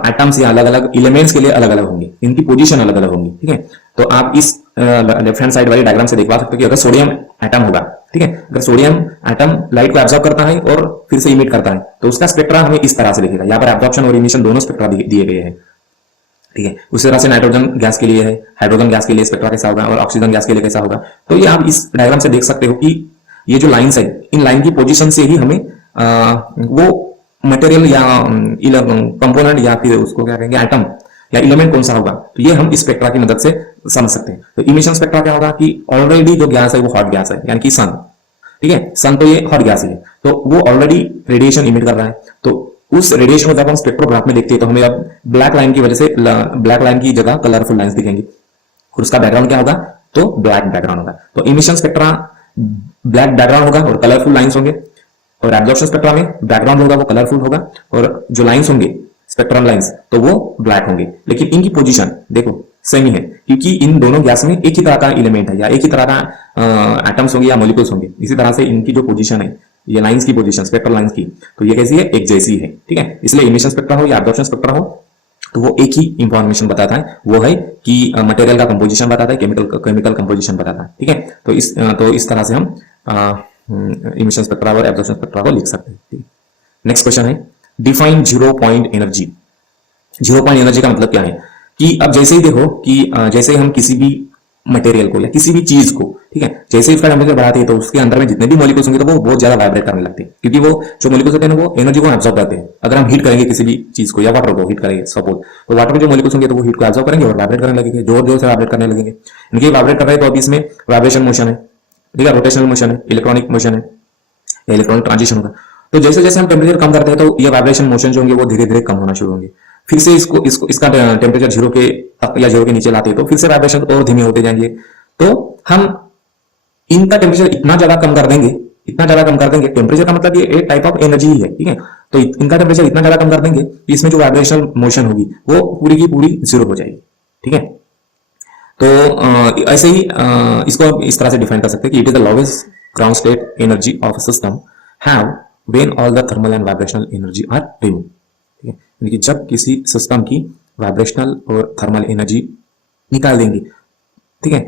एटम्स या अलग अलग एलिमेंट्स के लिए अलग अलग होंगे, इनकी पोजीशन अलग अलग होंगी। ठीक है, तो आप इस लेफ्ट हैंड साइड वाली डायग्राम से देखवा सकते हो कि अगर सोडियम एटम होगा, ठीक है, अगर सोडियम एटम लाइट को एब्जॉर्ब करता है और फिर से इमिट करता है तो उसका स्पेक्ट्रा हमें इस तरह से दिखेगा। यहाँ पर एब्जॉर्प्शन और इमिशन दोनों स्पेक्ट्रा दिए गए हैं। ठीक है, उसी तरह से नाइट्रोजन गैस के लिए है, हाइड्रोजन गैस के लिए स्पेक्ट्रा कैसा होगा और ऑक्सीजन गैस के लिए कैसा होगा। तो ये आप इस डायग्राम से देख सकते हो कि ये जो लाइंस है, इन लाइन की पोजीशन से ही हमें वो मटेरियल या कंपोनेंट या फिर उसको क्या कहेंगे एटम या एलिमेंट कौन सा होगा, तो ये हम इस स्पेक्ट्रा की मदद से समझ सकते हैं। तो इमिशन स्पेक्ट्रा क्या होगा कि ऑलरेडी जो गैस है वो हॉट गैस है, यानी कि सन। ठीक है, सन तो ये हॉट गैस है, तो वो ऑलरेडी रेडिएशन इमिट कर रहा है। तो उस रेडिएशन को जब हम स्पेक्ट्रोग्राफ में देखते हैं तो हमें अब ब्लैक लाइन की वजह से ब्लैक लाइन की जगह कलरफुल लाइंस दिखेंगी, और उसका बैकग्राउंड क्या होगा? तो ब्लैक बैकग्राउंड होगा। तो इमिशन स्पेक्ट्रा ब्लैक बैकग्राउंड होगा और कलरफुल लाइंस होंगे, और एब्जॉर्प्शन स्पेक्ट्रा में बैकग्राउंड होगा वो कलरफुल होगा, और जो लाइंस होंगे स्पेक्ट्रम लाइंस तो वो ब्लैक होंगे। लेकिन इनकी पोजीशन देखो सेम ही है, क्योंकि इन दोनों गैस में एक ही तरह का एलिमेंट है या एक ही तरह का एटम्स होंगे या मॉलिक्यूल्स होंगे। इसी तरह से इनकी जो पोजीशन है, ये लाइंस की पोजीशन स्पेक्ट्रल लाइंस की, तो ये कैसी है? एक जैसी है। ठीक है, इसलिए इमिशन स्पेक्ट्रा हो या एब्जॉर्प्शन स्पेक्ट्रा हो तो वो एक ही इंफॉर्मेशन बताता है, वो है कि मटेरियल का कंपोजिशन बताता है, केमिकल कंपोजिशन बताता है। ठीक है, तो इस तरह से हम इमिशन स्पेक्ट्रा और एब्जॉर्प्शन स्पेक्ट्रा को लिख सकते हैं। नेक्स्ट क्वेश्चन है define zero point energy. Zero point energy का मतलब क्या है कि अब जैसे ही देखो कि जैसे हम किसी भी मटेरियल को या किसी भी चीज को, ठीक है, जैसे ही उसका टेम्परेचर बढ़ाते हैं तो उसके अंदर में जितने भी मॉलिक्यूल्स होंगे तो वो बहुत ज्यादा वाइब्रेट करने लगते हैं, क्योंकि वो जो मॉलिक्यूल्स होते हैं वो एनर्जी को एब्जॉर्ब करते हैं। अगर हम हीट करेंगे किसी भी चीज को या वाटर को हीट करेंगे सपोज, तो वाटर में जो मॉलिक्यूल्स होंगे तो वो हीट को एब्जॉर्ब करेंगे और वाइब्रेट करने लगेंगे, जोर जोर से वाइब्रेट करने लगेंगे। इनके वाइब्रेट कर रहे हैं तो अभी इसमें वाइब्रेशन मोशन है, ठीक है, रोटेशनल मोशन है, इलेक्ट्रॉनिक मोशन है, इलेक्ट्रॉनिक ट्रांजिशन होगा। तो जैसे जैसे हम टेम्परेचर कम करते हैं तो ये वाइब्रेशन मोशन जो होंगे वो धीरे धीरे कम होना शुरू होंगे। फिर से इसका टेम्परेचर जीरो के तक या जीरो के नीचे लाते हैं तो फिर से वाइब्रेशन और धीमे होते जाएंगे। तो हम इनका टेम्परेचर इतना ज्यादा कम कर देंगे, इतना ज्यादा कम कर देंगे, टेम्परेचर का मतलब ये एक टाइप ऑफ एनर्जी ही है। ठीक है, तो इनका टेम्परेचर इतना ज्यादा कम कर देंगे कि इसमें जो वाइब्रेशनल मोशन होगी वो पूरी की पूरी जीरो हो जाएगी। ठीक है, तो ऐसे ही इसको इस तरह से डिफाइन कर सकते हैं कि it is the lowest ground state energy of system have when all the thermal and vibrational energy are remove. ठीक है, यानी कि जब किसी सिस्टम की वाइब्रेशनल और थर्मल एनर्जी निकाल देंगे। ठीक है,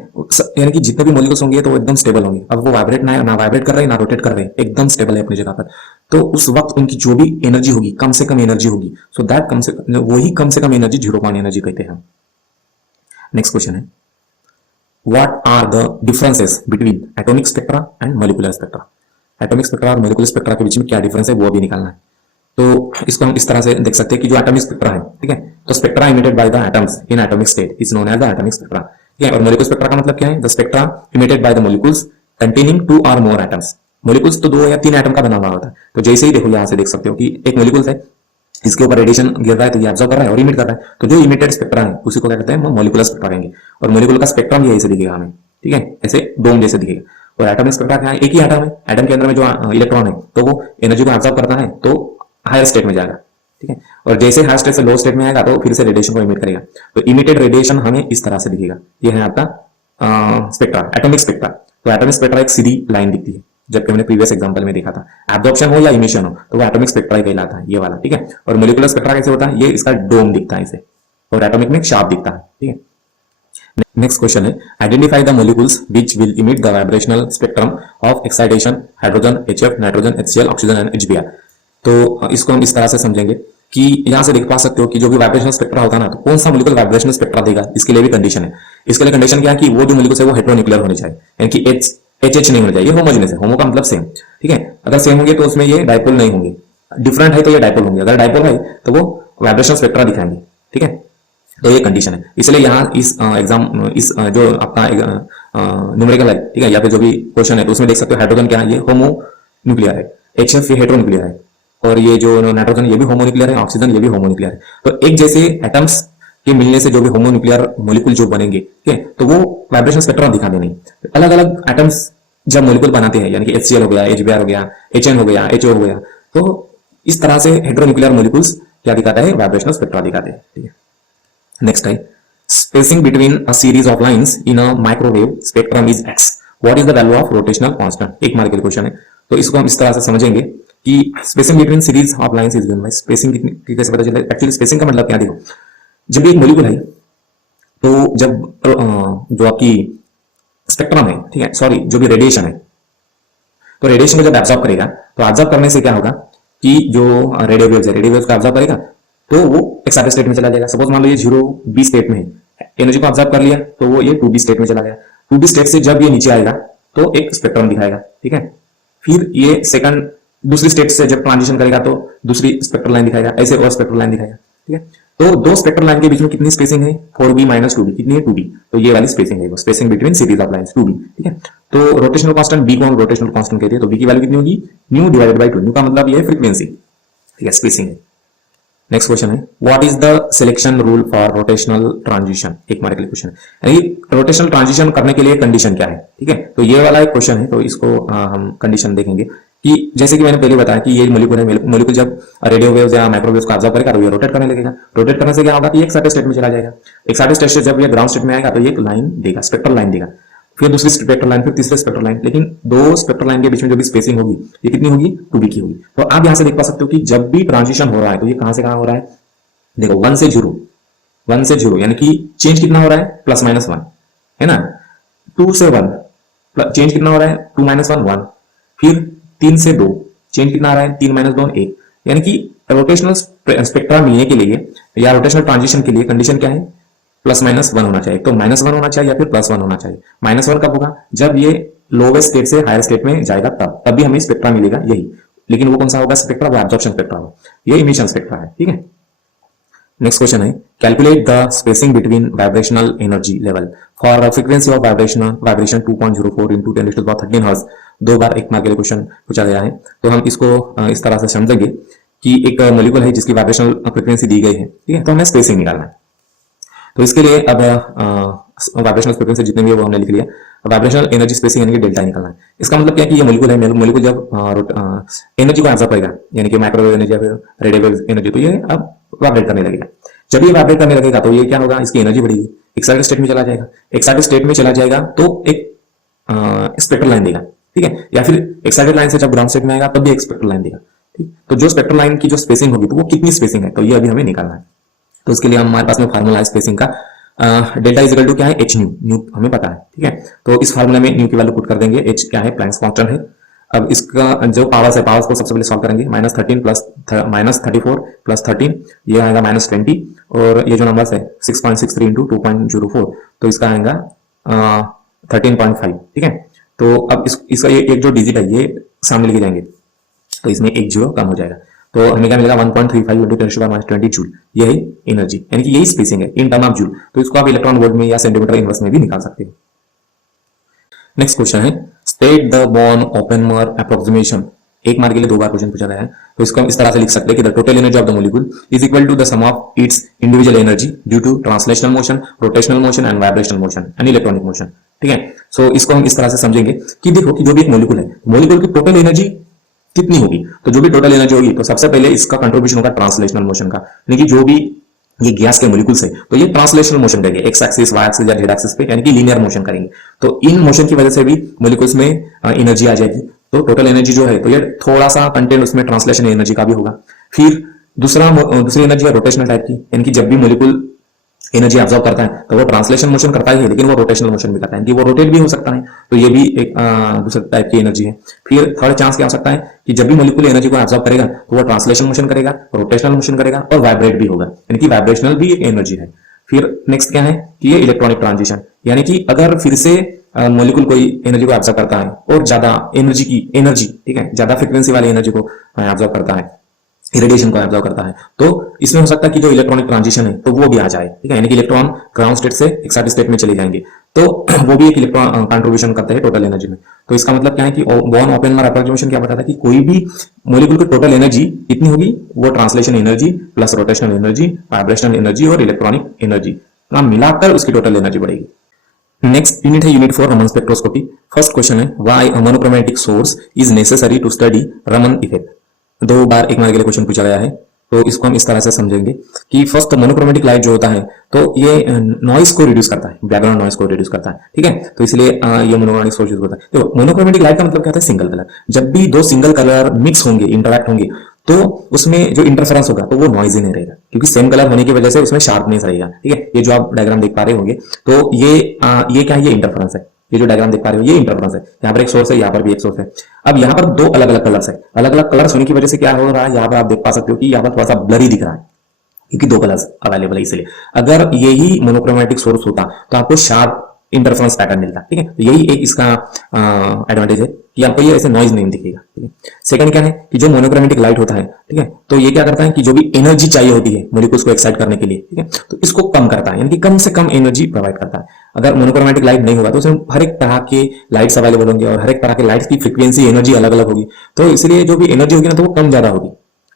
यानी कि जितने भी मॉलिक्यूल्स होंगे तो वो एकदम स्टेबल होंगे। अब वो वाइब्रेट ना वाइब्रेट कर रहे हैं ना रोटेट कर रहे हैं, एकदम स्टेबल है अपनी जगह पर। तो उस वक्त उनकी जो भी एनर्जी होगी कम से कम एनर्जी होगी, सो दैट कम से कम एनर्जी जीरो पॉइंट एनर्जी कहते हैं। नेक्स्ट क्वेश्चन है, what are the differences between atomic spectra and molecular spectra. Atomic spectra और मॉलिक्यूलर स्पेक्ट्रा के बीच में क्या डिफरेंस है वो भी निकालना है। तो इसको हम इस तरह से देख सकते हैं कि जो एटॉमिक स्पेक्ट्रा है, ठीक है, तो spectra emitted by the atoms in atomic state is known as the atomic spectra. ठीक है, और मॉलिक्यूलर स्पेक्ट्रा का मतलब क्या है, the spectra emitted by the molecules containing two और मोर एटम्स। मॉलिक्यूल्स तो 2 या 3 एटम का बना हुआ होता है। तो जैसे ही देखो यहां से देख सकते हो कि एक मॉलिक्यूल है, इसके ऊपर रेडिएशन गिर रहा है तो ये ऑब्जर्व कर रहा है और इमिट कर रहा है, तो जो इमिटेड स्पेक्ट्रा है उसी को क्या कहते हैं, मॉलिक्यूलर स्पेक्ट्रा कहेंगे। और मॉलिक्यूल का स्पेक्ट्रम ये ऐसे दिखेगा हमें, ठीक है, ऐसे डोम जैसे दिखेगा। और एटॉमिक स्पेक्ट्रा क्या है, एक ही एटम है, एटम के अंदर में जो इलेक्ट्रॉन है तो वो एनर्जी को ऑब्जर्व करता है तो हायर स्टेट में जाएगा। ठीक है, और जैसे हायर स्टेट से लो स्टेट में आएगा तो फिर से रेडिएशन को इमिट करेगा। तो इमिटेड रेडिएशन हमें इस तरह से दिखेगा। ये है आपका स्पेक्ट्रा, एटॉमिक स्पेक्ट्रा। तो एटॉमिक स्पेक्ट्रा एक सीधी लाइन दिखती है, जबकि हमने प्रीवियस एग्जांपल में देखा था एब्जॉर्प्शन हो या इमिशन हो तो वो एटॉमिक स्पेक्ट्रा ही कहलाता है, ये वाला। ठीक है, और मॉलिक्यूलर स्पेक्ट्रा कैसे होता है, ये इसका डोम दिखता है इसे, और एटॉमिक में शार्प दिखता है। ठीक है, नेक्स्ट क्वेश्चन है, identify the molecules which will emit the vibrational spectrum of excitation hydrogen, HF, nitrogen, HCl, oxygen and HBr। तो इसको हम इस तरह से समझेंगे कि यहां से देख पा सकते हो कि जो भी वाइब्रेशनल स्पेक्ट्रा होता है ना, तो कौन सा मॉलिक्यूल वाइब्रेशनल स्पेक्ट्रा देगा, इसके लिए भी कंडीशन है। इसके लिए कंडीशन क्या है कि वो जो मॉलिक्यूल है वो हेटेरोन्यूक्लियर होने चाहिए, यानी कि HH नहीं होना चाहिए, होमोजेनस है। होमो का मतलब सेम। ठीक है, अगर सेम होंगे तो उसमें ये डाइपोल नहीं होंगे, डिफरेंट है तो ये डाइपोल होंगे। अगर डाइपोल है तो वो वाइब्रेशनल स्पेक्ट्रा दिखाएंगे। ठीक है, तो ये कंडीशन है। इसलिए यहाँ इस एग्जाम इस जो आपका न्यूमेरिकल है, ठीक है, या फिर जो भी क्वेश्चन है तो उसमें देख सकते हो हाइड्रोजन क्या है, ये होमो न्यूक्लियर है, HF ये हेटेरोन्यूक्लियर है, और ये जो नाइट्रोजन ये भी होमोन्यूक्लियर है, ऑक्सीजन ये भी होमोन्यूक्लियर है। तो एक जैसे एटम्स के मिलने से जो भी होमोन्यूक्लियर मॉलिक्यूल जो बनेंगे, ठीक है, तो वो वाइब्रेशन स्पेक्ट्रम दिखाते नहीं। अलग अलग एटम्स जब मॉलिक्यूल बनाते हैं, यानी कि HCl हो गया, HBr हो गया, HN हो गया, HO हो गया, तो इस तरह से हेटेरोन्यूक्लियर मॉलिक्यूल्स क्या दिखाता है, वाइब्रेशनल स्पेक्ट्रा दिखाते हैं। ठीक है, नेक्स्ट है, spacing between a series of lines in a microwave spectrum is x, what is the value of rotational constant. एक मार्क का क्वेश्चन है, तो इसको हम इस तरह से समझेंगे कि spacing between series of lines is given bye, spacing कितनी कैसे पता चले। एक्चुअली स्पेसिंग का मतलब क्या, देखो जब एक मॉलिक्यूल है तो जब जो आपकी स्पेक्ट्रम है, ठीक है, सॉरी जो भी रेडिएशन है, तो रेडिएशन को जब एब्जॉर्ब करेगा तो एब्जॉर्ब करने से क्या होगा कि जो रेडियो वेव्स है, रेडियो वेव्स को एब्जॉर्ब करेगा तो वो एक्साइटेड स्टेट में चला जाएगा। सपोज मान लो ये 0B स्टेट में है, एनर्जी को ऑब्जर्व कर लिया तो वो ये 2B स्टेट में चला गया। 2B स्टेट से जब ये नीचे आएगा तो एक स्पेक्ट्रम दिखाएगा। ठीक है, फिर ये सेकंड दूसरी स्टेट से जब ट्रांजिशन करेगा तो दूसरी स्पेक्ट्रल लाइन दिखाएगा, ऐसे और स्पेक्ट्रल लाइन दिखाएगा। ठीक है, तो दो स्पेक्ट्रल लाइन के बीच में कितनी स्पेसिंग है, 4B - 2B, कितनी है 2B, तो ये वाली स्पेसिंग है वो spacing between series of lines 2B। ठीक है, तो रोटेशनल कांस्टेंट B को हम रोटेशनल कांस्टेंट कहते हैं, तो B की वैल्यू कितनी होगी, न्यू डिवाइडेड बाय 2। न्यू का मतलब ये है फ्रीक्वेंसी। ठीक है, स्पेसिंग है। नेक्स्ट क्वेश्चन है, what is the selection rule for rotational transition. एक मार्क के लिए क्वेश्चन है, यानी रोटेशनल ट्रांजिशन करने के लिए कंडीशन क्या है। ठीक है, तो ये वाला एक क्वेश्चन है, तो इसको हम कंडीशन देखेंगे कि जैसे कि मैंने पहले बताया कि ये मॉलिक्यूल है, मॉलिक्यूल जब रेडियो वेव्स या माइक्रोवेव्स को ऑब्जर्व करेगा तो ये रोटेट करने लगेगा। रोटेट करने से क्या होगा कि एक एक्साइटेड स्टेट में चला जाएगा। एक्साइटेड स्टेट से जब ये ग्राउंड स्टेट में आएगा तो ये एक लाइन देगा, स्पेक्ट्रल लाइन देगा, फिर दूसरी स्पेक्ट्रल लाइन, फिर तीसरी स्पेक्ट्रल लाइन। लेकिन दो स्पेक्ट्रल लाइन के बीच में जो भी स्पेसिंग होगी ये कितनी होगी, 2B की होगी। तो आप यहां से देख पा सकते हो कि जब भी ट्रांजिशन हो रहा है तो ये कहां से कहां हो रहा है, देखो 1 से 0, 1 से 0, यानी कि चेंज कितना हो रहा है, +-1 है ना। 2 से 1 चेंज कितना हो रहा है, 2 - 1 1। फिर 3 से 2 चेंज कितना आ रहा है, 3 - 2 1। यानी कि रोटेशनल स्पेक्ट्रा मिलने के लिए या रोटेशनल ट्रांजिशन के लिए कंडीशन क्या है, +-1 होना चाहिए। तो -1 होना चाहिए या फिर +1 होना चाहिए। -1 कब होगा, जब ये लोवेस्ट स्टेट से हायर स्टेट में जाएगा तब भी हमें स्पेक्ट्रा मिलेगा यही। लेकिन वो कौन सा होगा स्पेक्ट्रा, वो एब्जॉर्प्शन स्पेक्ट्रा होगा, ये इमिशन स्पेक्ट्रा है। ठीक है, next question is, calculate the spacing between vibrational energy level for frequency of vibration 2.04 × 10⁻13 hertz. 2 बार एक मार्क के लिए क्वेश्चन पूछा गया है, तो हम इसको इस तरह से समझेंगे कि एक मॉलिक्यूल है जिसकी वाइब्रेशनल फ्रीक्वेंसी दी गई है। ठीक है, तो हमें स्पेसिंग निकालना है। तो इसके लिए अब वाइब्रेशनल फ्रीक्वेंसी जितने भी है वो हमने लिख लिया। वाइब्रेशनल एनर्जी स्पेसिंग यानी कि डेल्टा निकालना है। इसका मतलब क्या है कि ये मॉलिक्यूल है, मॉलिक्यूल जब एनर्जी को एब्जॉर्ब करेगा, यानी कि माइक्रोवेव एनर्जी या फिर रेडियो वेव एनर्जी, तो ये अब वाइब्रेट करने लगेगा। जब ये वाइब्रेट करने लगेगा तो ये क्या होगा, इसकी एनर्जी बढ़ेगी, एक्साइटेड स्टेट में चला जाएगा। एक्साइटेड स्टेट में चला जाएगा तो एक स्पेक्ट्रल लाइन देगा। ठीक है, या फिर एक्साइटेड लाइन से जब ग्राउंड स्टेट में आएगा तब भी एक स्पेक्ट्रल लाइन देगा। ठीक, तो जो स्पेक्ट्रल लाइन की जो स्पेसिंग होगी तो वो कितनी स्पेसिंग है, तो ये अभी हमें निकालना है। तो उसके लिए हमारे पास में फार्मूला है स्पेसिंग का, डेल्टा इज इक्वल टू क्या है, एच न्यू, न्यू हमें पता है, ठीक है। तो इस फार्मूला में न्यू की वैल्यू पुट कर देंगे, एच क्या है, प्लैंक्स कांस्टेंट है। अब इसका जो पावर्स है, पावर्स को सबसे पहले सॉल्व करेंगे, -13 प्लस -34 प्लस 13, ये आएगा -20, और ये जो नंबर है 6.63 इंटू 2.04, तो इसका आएगा 13.5, ठीक है। तो अब इसका ये एक जो डिजिट है ये सामने लेके जाएंगे, तो इसमें एक जीरो कम हो जाएगा, तो हमें क्या मिलेगा 1.35 इंटू 10⁻20 जूल, ये है एनर्जी, यानी कि यही स्पेसिंग है इन टर्म ऑफ जूल। तो इसको आप इलेक्ट्रॉन वोल्ट में या सेंटीमीटर इनवर्स में भी निकाल सकते हो। Next question is, state the born ओपेनहॉइमर approximation. एक मार्क के लिए 2 बार क्वेश्चन पूछा गया है, तो इसको हम इस तरह से लिख सकते हैं कि the total energy of the molecule is equal to the sum of its individual energy due to translational motion, rotational motion and vibrational motion and electronic motion, ठीक है। सो इसको हम इस तरह से समझेंगे कि देखो कि जो भी एक मॉलिक्यूल है, मॉलिक्यूल की टोटल एनर्जी कितनी होगी, तो जो भी टोटल एनर्जी होगी, तो सबसे पहले इसका कंट्रीब्यूशन होगा ट्रांसलेशनल मोशन का, यानी कि जो भी ये गैस के मॉलिक्यूल्स है तो ये ट्रांसलेशनल मोशन करेंगे, एक्स एक्सिस, वाई एक्सिस या जेड एक्सिस पे, यानी कि लीनियर मोशन करेंगे। तो इन मोशन की वजह से भी मॉलिक्यूल्स में एनर्जी आ जाएगी, तो टोटल एनर्जी जो है, तो ये थोड़ा सा कंटेंट उसमें ट्रांसलेशन एनर्जी का भी होगा। फिर दूसरी एनर्जी है रोटेशनल टाइप की, यानी कि जब भी मॉलिक्यूल एनर्जी ऑब्जर्व करता है तो वो ट्रांसलेशन मोशन करता ही है, लेकिन वो रोटेशनल मोशन भी करता है, कि वो रोटेट भी हो सकता है, तो ये भी एक दूसरे टाइप की एनर्जी है। फिर थर्ड चांस क्या हो सकता है कि जब भी मॉलिक्यूल एनर्जी को ऑब्जर्व करेगा तो वो ट्रांसलेशन मोशन करेगा, रोटेशनल मोशन करेगा और वाइब्रेट भी होगा, यानी कि वाइब्रेशनल भी एक एनर्जी है। फिर नेक्स्ट क्या है कि ये इलेक्ट्रॉनिक ट्रांजिशन, यानी कि अगर फिर से मॉलिक्यूल कोई एनर्जी को ऑब्जर्व करता है और ज्यादा एनर्जी, ठीक है, ज्यादा फ्रिक्वेंसी वाली एनर्जी को ऑब्जर्व करता है, रेडिएशन को ऑब्जर्व करता है, तो इसमें हो सकता है कि जो इलेक्ट्रॉनिक ट्रांजिशन है तो वो भी आ जाए, ठीक है, यानी कि इलेक्ट्रॉन ग्राउंड स्टेट से एक्साइटेड स्टेट में चले जाएंगे, तो वो भी एक इलेक्ट्रॉन कंट्रीब्यूशन करते हैं टोटल एनर्जी में। तो इसका मतलब क्या है कि बॉर्न ओपेनहॉइमर अप्रोक्सीमेशन क्या बताता है कि कोई भी मॉलिक्यूल की टोटल एनर्जी कितनी होगी, वो translation energy plus rotational energy, vibrational energy और इलेक्ट्रॉनिक एनर्जी मिलाकर उसकी टोटल एनर्जी बढ़ेगी। नेक्स्ट यूनिट है unit 4, Raman spectroscopy. First question है, why a monochromatic source is necessary to study Raman effect. 2 बार एक मार्क के लिए क्वेश्चन पूछा गया है, तो इसको हम इस तरह से समझेंगे कि फर्स्ट मोनोक्रोमैटिक लाइट जो होता है तो ये नॉइस को रिड्यूस करता है, बैकग्राउंड नॉइस को रिड्यूस करता है, ठीक है, तो इसलिए ये मोनोक्रोमैटिक सोर्स यूज होता है। तो मोनोक्रोमैटिक लाइट का मतलब क्या होता है, सिंगल कलर। जब भी 2 सिंगल कलर मिक्स होंगे, इंटरैक्ट होंगे, तो उसमें जो इंटरफेरेंस होगा तो वो नॉइजी नहीं रहेगा, क्योंकि सेम कलर होने की वजह से उसमें शार्पनेस रहेगा, ठीक है। ये जो आप डायग्राम देख पा रहे होंगे, तो ये क्या है, ये इंटरफेरेंस है, ये जो डायग्राम देख पा रहे हो ये इंटरफेरेंस है, यहाँ पर एक सोर्स है, यहाँ पर भी एक सोर्स है। अब यहाँ पर 2 अलग अलग कलर्स है, अलग अलग कलर्स होने की वजह से क्या हो रहा है, यहाँ पर आप देख पा सकते हो कि यहाँ पर थोड़ा सा ब्लरी दिख रहा है, क्योंकि 2 कलर्स अवेलेबल है। इसलिए अगर यही मोनोक्रोमैटिक सोर्स होता तो आपको शार्प इंटरफेरेंस पैटर्न मिलता, ठीक है। तो यही एक इसका एडवांटेज है कि आपको ये ऐसे नॉइज नहीं दिखेगा, ठीक है। सेकंड क्या है कि जो मोनोक्रोमैटिक लाइट होता है, ठीक है, तो ये क्या करता है कि जो भी एनर्जी चाहिए होती है मॉलिक्यूल्स को एक्साइट करने के लिए, ठीक है, तो इसको कम करता है, यानी कि कम से कम एनर्जी प्रोवाइड करता है। अगर मोनोक्रोमैटिक लाइट नहीं होगा तो उसमें हर एक तरह के लाइट्स अवेलेबल होंगे और हर एक तरह के लाइट्स की फ्रीक्वेंसी, एनर्जी अलग अलग होगी, तो इसलिए जो भी एनर्जी होगी ना तो वो कम ज्यादा होगी,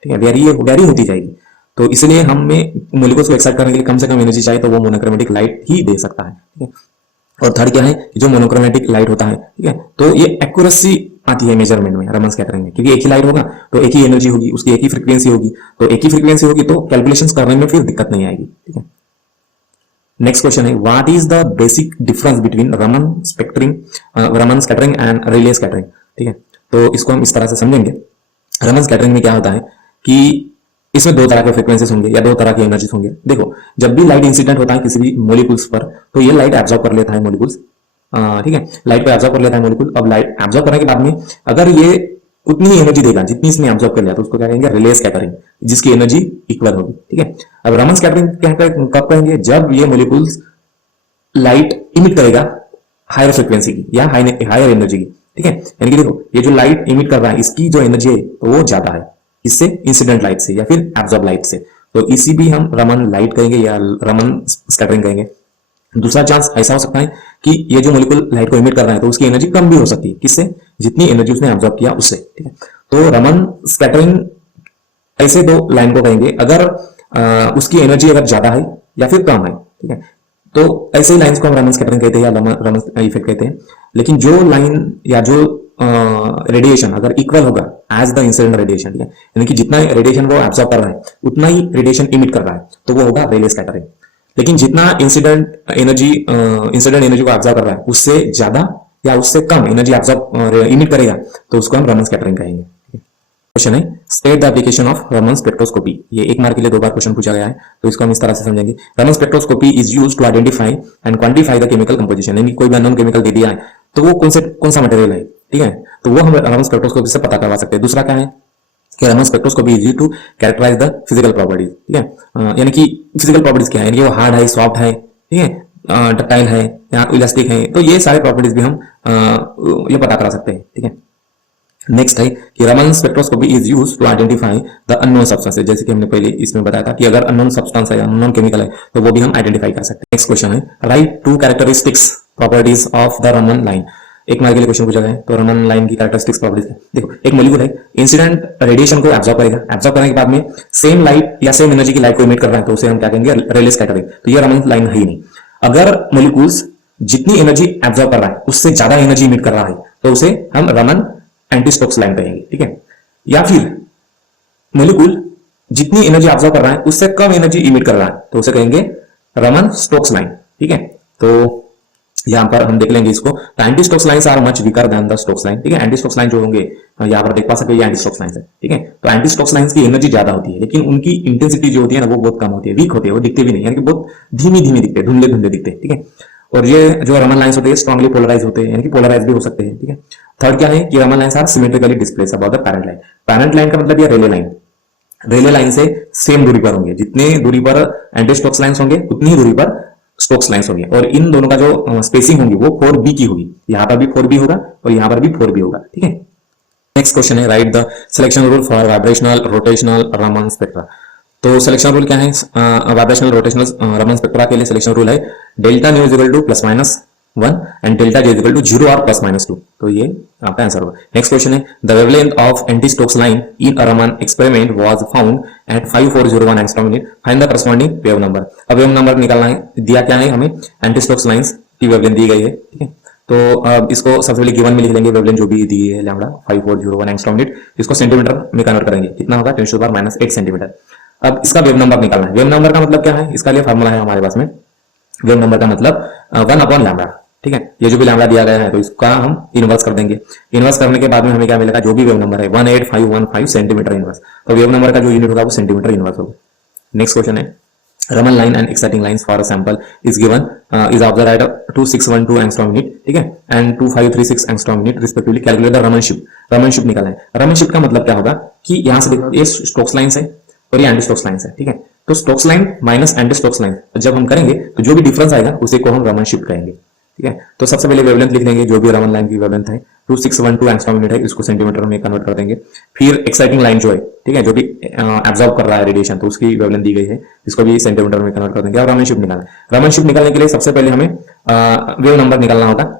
ठीक है, वेरी होती जाएगी। तो इसलिए हमें मॉलिक्यूल्स को एक्साइट करने के लिए कम से कम एनर्जी चाहिए, तो वो मोनोक्रोमैटिक लाइट ही दे सकता है, ठीक है। और थर्ड क्या है कि जो मोनोक्रोमैटिक लाइट होता है, ठीक है, तो ये एक्यूरेसी आती है मेजरमेंट में, रमन स्कैटरिंग में, क्योंकि एक ही लाइट होगा तो एक ही एनर्जी होगी, उसकी एक ही फ्रीक्वेंसी होगी, तो एक ही फ्रीक्वेंसी होगी तो कैलकुलेशंस करने में फिर दिक्कत नहीं आएगी, ठीक है। नेक्स्ट क्वेश्चन है, what is the basic difference between Raman scattering and relay scattering, ठीक है। तो इसको हम इस तरह से समझेंगे, रमन स्कैटरिंग में क्या होता है कि इसमें 2 तरह के फ्रीक्वेंसीज होंगे या 2 तरह के एनर्जीज होंगे। देखो, जब भी लाइट इंसिडेंट होता है किसी भी मॉलिक्यूल्स पर, तो ये लाइट एब्जॉर्ब कर लेता है मॉलिक्यूल्स, ठीक है, लाइट को एब्जॉर्ब कर लेता है मॉलिक्यूल। अब लाइट एब्जॉर्ब करने के बाद में अगर ये उतनी ही एनर्जी देगा जितनी इसने एब्जॉर्ब कर लिया, तो उसको क्या कहेंगे, रिले स्कैटरिंग, जिसकी एनर्जी इक्वल होगी, ठीक है। अब रमन स्कैटरिंग कब कहेंगे, जब ये मॉलिक्यूल्स लाइट इमिट करेगा हायर फ्रीक्वेंसी की या हायर एनर्जी की, ठीक है, यानी कि देखो ये जो लाइट इमिट कर रहा है इसकी जो एनर्जी है तो वो ज्यादा है इससे, इंसिडेंट लाइट से या फिर एब्जॉर्ब लाइट से, तो इसी भी हम रमन लाइट कहेंगे या रमन स्कैटरिंग कहेंगे। दूसरा चांस ऐसा हो सकता है कि ये जो मॉलिक्यूल लाइट को इमिट कर रहा है तो उसकी एनर्जी कम भी हो सकती है, किससे, जितनी एनर्जी उसने एब्जॉर्ब किया उससे, ठीक है। तो रमन स्कैटरिंग ऐसे 2 लाइन को कहेंगे, अगर उसकी एनर्जी अगर ज्यादा है या फिर कम है, ठीक है, तो ऐसे ही लाइंस को हम रमन स्कैटरिंग कहते हैं या रमन इफेक्ट कहते हैं। लेकिन जो लाइन या जो रेडिएशन अगर इक्वल होगा एज द इंसिडेंट रेडिएशन, ठीक है, यानी कि जितना रेडिएशन वो एब्जॉर्ब कर रहा है उतना ही रेडिएशन इमिट कर रहा है, तो वो होगा रेले स्कैटरिंग। लेकिन जितना इंसिडेंट एनर्जी को एब्जॉर्ब कर रहा है उससे ज्यादा या उससे कम एनर्जी एब्जॉर्ब इमिट करेगा, तो उसको हम रमन स्कैटरिंग कहेंगे। Question is state the application of Raman spectroscopy. ये एक मार्क के लिए 2 बार क्वेश्चन पूछा गया है, तो इसको हम इस तरह से समझेंगे। Raman spectroscopy is use to identify and quantify the chemical composition, यानी कोई भी अननोन केमिकल दे दिया है तो वो कौन सा मटेरियल है, ठीक है, तो वो हम रमन स्पेक्ट्रोस्कोपी से पता करवा सकते हैं। दूसरा क्या है कि Raman spectroscopy is use to characterize the physical properties, ठीक है, यानी कि फिजिकल प्रॉपर्टीज क्या है, यानी वो हार्ड है, सॉफ्ट है, ठीक है, डक्टाइल है या इलास्टिक है, तो ये सारे प्रॉपर्टीज भी हम ये पता करा सकते हैं, ठीक है। नेक्स्ट है कि Raman spectroscopy is use to identify the unknown substances, जैसे कि हमने पहले इसमें बताया था कि अगर अननोन सब्सटेंस है, अननोन केमिकल है, तो वो भी हम आइडेंटिफाई कर सकते हैं। नेक्स्ट क्वेश्चन है right 2 characteristics properties of the Raman line. एक मार्क के लिए क्वेश्चन पूछा गया है, तो रमन लाइन की कैरेक्टरिस्टिक्स प्रॉपर्टीज है। देखो, एक मॉलिक्यूल है, इंसिडेंट रेडिएशन को एब्जॉर्ब करेगा, एब्जॉर्ब करने के बाद में सेम लाइट या सेम एनर्जी की लाइट को इमिट कर रहा है, तो उसे हम क्या कहेंगे, रेले स्कैटरिंग। तो ये रमन लाइन है ही नहीं। अगर मॉलिक्यूल्स जितनी एनर्जी एब्जॉर्ब कर रहा है उससे ज्यादा एनर्जी इमिट कर रहा है, तो उसे हम रमन एंटी स्टोक्स लाइन कहेंगे, ठीक है। या फिर मॉलिक्यूल जितनी एनर्जी एब्जॉर्ब कर रहा है उससे कम एनर्जी इमिट कर रहा है, तो उसे कहेंगे रमन स्टोक्स लाइन, ठीक है। तो यहां पर हम देख लेंगे इसको, तो anti Stokes lines are much weaker than the Stokes line, ठीक है। एंटी स्टोक्स लाइन जो होंगे यहां पर देख पा सकते हैं, ये एंटी स्टोक्स लाइंस है, ठीक है। तो एंटी स्टोक्स लाइंस की एनर्जी ज्यादा होती है, लेकिन उनकी इंटेंसिटी जो होती है ना, वो बहुत कम होती है, वीक होती है, वो दिखते भी नहीं, यानी कि बहुत धीमी धीमी दिखते हैं, धुंधले धुंधले दिखते हैं, ठीक है। और ये जो रमन लाइंस होते हैं स्ट्रांगली पोलराइज होते हैं, यानी कि पोलराइज भी हो सकते हैं, ठीक है। थर्ड क्या है कि Raman lines are symmetrically displaced about the parent line. Parent line का मतलब ये रेले लाइन, रेले लाइन से सेम दूरी पर होंगे, जितने दूरी पर एंटी स्टोक्स लाइंस होंगे उतनी ही दूरी पर स्टोक्स लाइंस होंगे, और इन दोनों का जो स्पेसिंग होगी वो 4b की होगी, यहां पर भी 4b होगा और यहां पर भी 4b होगा, ठीक है। नेक्स्ट क्वेश्चन है right the selection rule for vibrational rotational Raman spectra. तो सिलेक्शन रूल क्या है वाइब्रेशनल रोटेशनल रमन स्पेक्ट्रा के लिए? सिलेक्शन रूल है delta nu is equal to +-1 and delta J is equal to 0 और +-2, तो ये आपका आंसर होगा। नेक्स्ट क्वेश्चन है the wavelength of anti Stokes line in a Raman experiment was found at 5401 angstrom unit, find the corresponding wave number. अब वेव नंबर निकालना है, दिया क्या है हमें, एंटी स्टोक्स लाइंस की वेवलेंथ दी गई है, ठीक है। तो अब इसको सबसे पहले गिवन में लिख लेंगे, वेवलेंथ जो भी दी है लैम्डा 5401 एंगस्ट्रॉम यूनिट, इसको सेंटीमीटर में कन्वर्ट करेंगे, कितना होगा 10⁻⁻8 सेंटीमीटर। अब इसका वेव नंबर निकालना है। वेव नंबर का मतलब क्या है, इसका लिए फार्मूला है हमारे पास में, वेव नंबर का मतलब 1/λ, ठीक है। ये जो भी लैम्डा दिया गया है तो इसका हम इनवर्स कर देंगे। इनवर्स करने के बाद में हमें क्या मिलेगा, जो भी वेव नंबर है 18515 सेंटीमीटर इनवर्स, तो वेव नंबर का जो यूनिट होगा वो सेंटीमीटर इनवर्स होगा। नेक्स्ट क्वेश्चन है Raman line and exciting lines for a sample is given is of the right 2612 angstrom unit, ठीक है, and 2536 angstrom unit respectively. Calculate the Raman shift. Raman shift निकालना है। रमनशिप का मतलब क्या होगा कि यहां से देखो, ये स्टोक्स लाइंस है और ये एंटी स्टोक्स लाइंस है, ठीक है। तो Stokes line minus anti Stokes line जब हम करेंगे तो जो भी डिफरेंस आएगा उसे को हम रमनशिप कहेंगे, ठीक है। तो सबसे पहले वेवलेंथ लिख लेंगे, जो भी रमन लाइन की वेवलेंथ है 2612 एंगस्ट्रॉम यूनिट है, इसको सेंटीमीटर में कन्वर्ट कर देंगे। फिर एक्साइटिंग लाइन जो है, ठीक है, जो भी एब्जॉर्ब कर रहा है रेडिएशन, तो उसकी वेवलेंथ दी गई है, इसको भी सेंटीमीटर में कन्वर्ट कर देंगे। और रमनशिप निकालना है। रमनशिप निकालने के लिए सबसे पहले हमें वेव नंबर निकालना होगा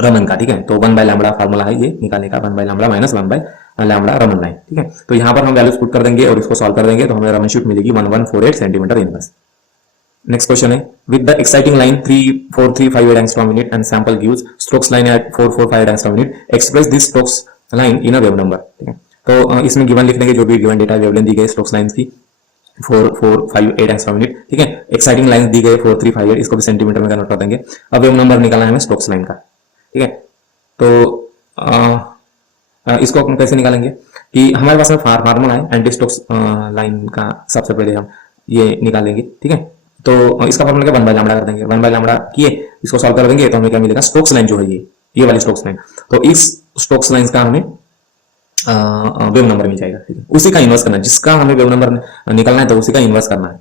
रमन का, ठीक है। तो 1/λ फार्मूला है ये निकालने का, 1/λ माइनस 1/λ रमन लाइन, ठीक है। तो यहाँ पर हम वैल्यूज पुट कर देंगे और इसको सॉल्व कर देंगे, तो हमें रमनशिप मिलेगी 1148 सेंटीमीटर इनवर्स। नेक्स्ट क्वेश्चन है with the exciting line 34358 angstrom unit and sample gives Stokes line at 445 angstrom unit, express this Stokes line in a wave number, ठीक है। तो इसमें गिवन लिख लेंगे, जो भी गिवन डेटा वेवलेंथ दी गई स्टोक्स लाइन की 4458 एंगस्ट्रॉम यूनिट, ठीक है। एक्साइटिंग लाइन दी गई 4358, इसको भी सेंटीमीटर में कन्वर्ट कर देंगे। अब वेव नंबर निकालना है हमें स्टोक्स लाइन का, ठीक है। तो इसको हम कैसे निकालेंगे कि हमारे पास में फार्मूला है एंटी स्टोक्स लाइन का, सबसे पहले हम ये निकालेंगे, ठीक है। तो इसका फार्मूला क्या 1/λ कर देंगे, 1/λ किए इसको सॉल्व कर देंगे, तो हमें क्या मिलेगा, स्टोक्स लाइन जो है ये वाली स्टोक्स लाइन, तो इस स्टोक्स लाइन का हमें वेव नंबर मिल जाएगा, ठीक है। उसी का इन्वर्स करना है, जिसका हमें वेव नंबर निकालना है तो उसी का इन्वर्स करना है।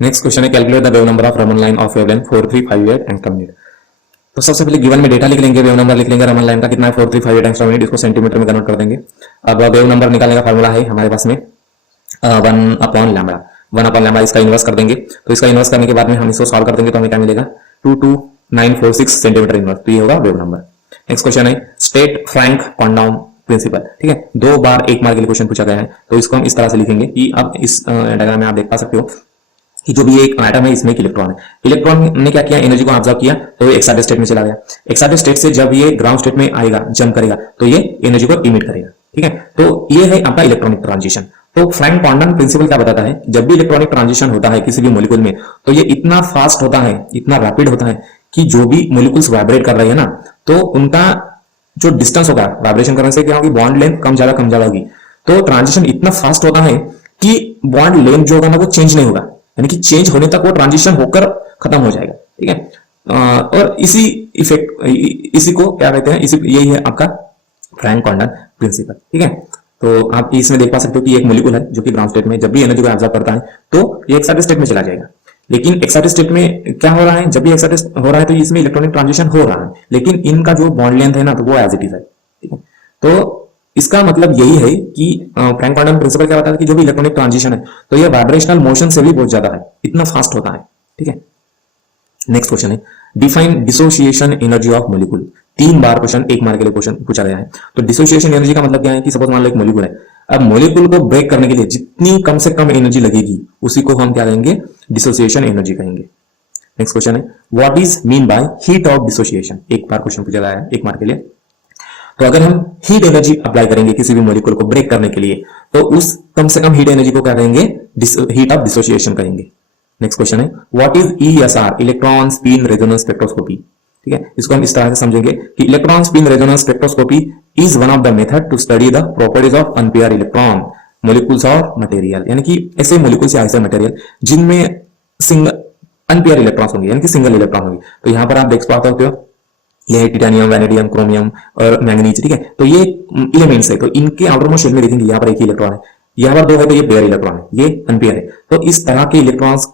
Next question is calculate the wave number of Raman line of wavelength 4358 angstrom unit. तो सबसे पहले गिवन में डेटा लिख लेंगे, वेव नंबर लिख लेंगे, रमन लाइन का कितना है 4358 एंगस्ट्रॉम यूनिट, इसको सेंटीमीटर में कन्वर्ट कर देंगे। अब वेव नंबर निकालने का फार्मूला है हमारे पास में 1/λ, 1/λ इसका इन्वर्स कर देंगे। तो इसका इन्वर्स करने के बाद में हम इसको सॉल्व कर देंगे, तो हमें क्या मिलेगा 22946 सेंटीमीटर इन्वर्स, तो ये होगा wave number. Next question is state Frank कॉन्डाउन principal, ठीक है। 2 बार 1 मार्क के लिए क्वेश्चन पूछा गया है, तो इसको हम इस तरह से लिखेंगे कि अब इस डायग्राम में आप देख पा सकते हो कि जो भी एक एटम है इसमें एक इलेक्ट्रॉन है। इलेक्ट्रॉन ने क्या किया, एनर्जी को ऑब्जर्व किया, तो ये एक्साइटेड स्टेट में चला गया। एक्साइटेड स्टेट से जब ये ग्राउंड स्टेट में आएगा, जंप करेगा, तो ये एनर्जी को इमिट करेगा, ठीक है। तो ये है आपका इलेक्ट्रॉनिक ट्रांजिशन। तो फ्रैंक कॉन्डन प्रिंसिपल क्या बताता है, जब भी इलेक्ट्रॉनिक ट्रांजिशन होता है किसी भी मॉलिक्यूल में, तो ये इतना फास्ट होता है, इतना रैपिड होता है कि जो भी मॉलिक्यूल्स वाइब्रेट कर रहे हैं ना, तो उनका जो डिस्टेंस होगा वाइब्रेशन करने से क्या होगी, बॉन्ड लेंथ कम ज्यादा होगी, तो ट्रांजिशन इतना फास्ट होता है कि बॉन्ड लेंथ जो होगा ना वो चेंज नहीं होगा, यानी कि चेंज होने तक वो ट्रांजिशन होकर खत्म हो जाएगा, ठीक है। और इसी इफेक्ट, इसी को क्या कहते हैं, इसी यही है आपका फ्रैंक कॉर्डन प्रिंसिपल, ठीक है। तो आप इसमें देख पा सकते हो कि एक मॉलिक्यूल है जो कि ग्राउंड स्टेट में जब भी एनर्जी को एब्जॉर्ब करता है तो ये एक्साइटेड स्टेट में चला जाएगा। लेकिन एक्साइटेड स्टेट में क्या हो रहा है, जब भी एक्साइटेड हो रहा है तो इसमें इलेक्ट्रॉनिक ट्रांजिशन हो रहा है, लेकिन इनका जो बॉन्ड लेंथ है ना तो वो एज इट इज है, ठीक है। तो इसका मतलब यही है कि फ्रैंक कॉर्डन प्रिंसिपल क्या बताता है कि जो भी इलेक्ट्रॉनिक ट्रांजिशन है तो ये वाइब्रेशनल मोशन से भी बहुत ज्यादा है, इतना फास्ट होता है, ठीक है। नेक्स्ट क्वेश्चन है define dissociation energy of molecule. 3 bar question, 1 mark के लिए क्वेश्चन पूछा गया है। तो डिसोसिएशन एनर्जी का मतलब क्या है कि सपोज मान लो एक मॉलिक्यूल है, अब मॉलिक्यूल को ब्रेक करने के लिए जितनी कम से कम एनर्जी लगेगी उसी को हम क्या कहेंगे, डिसोसिएशन एनर्जी कहेंगे। नेक्स्ट क्वेश्चन है what is mean by heat of dissociation. 1 bar question पूछा गया है 1 मार्क के लिए। तो अगर हम हीट एनर्जी अप्लाई करेंगे किसी भी मॉलिक्यूल को ब्रेक करने के लिए तो उस कम से कम हीट एनर्जी को क्या कहेंगे, हीट ऑफ डिसोसिएशन कहेंगे। नेक्स्ट क्वेश्चन है what is ESR, electron spin resonance spectroscopy, ठीक है। इसको हम इस तरह से समझेंगे कि electron spin resonance spectroscopy is one of the method to study the properties of unpair electron molecules और मटेरियल, यानी कि ऐसे मॉलिक्यूल्स या ऐसे मटेरियल जिनमें सिंगल अनपेयर इलेक्ट्रॉन्स होंगे, यानी कि सिंगल इलेक्ट्रॉन होंगे। तो यहां पर आप देख पाते हो ये टिटेनियम, वैनेडियम, क्रोमियम और मैंगनीज, ठीक है। तो ये एलिमेंट्स है, तो इनके आउटर मोस्ट शेल में देखेंगे यहाँ पर एक ही इलेक्ट्रॉन है, यहाँ पर 2 है तो ये पेयर इलेक्ट्रॉन है, ये अनपेयर है। तो इस तरह के इलेक्ट्रॉन्स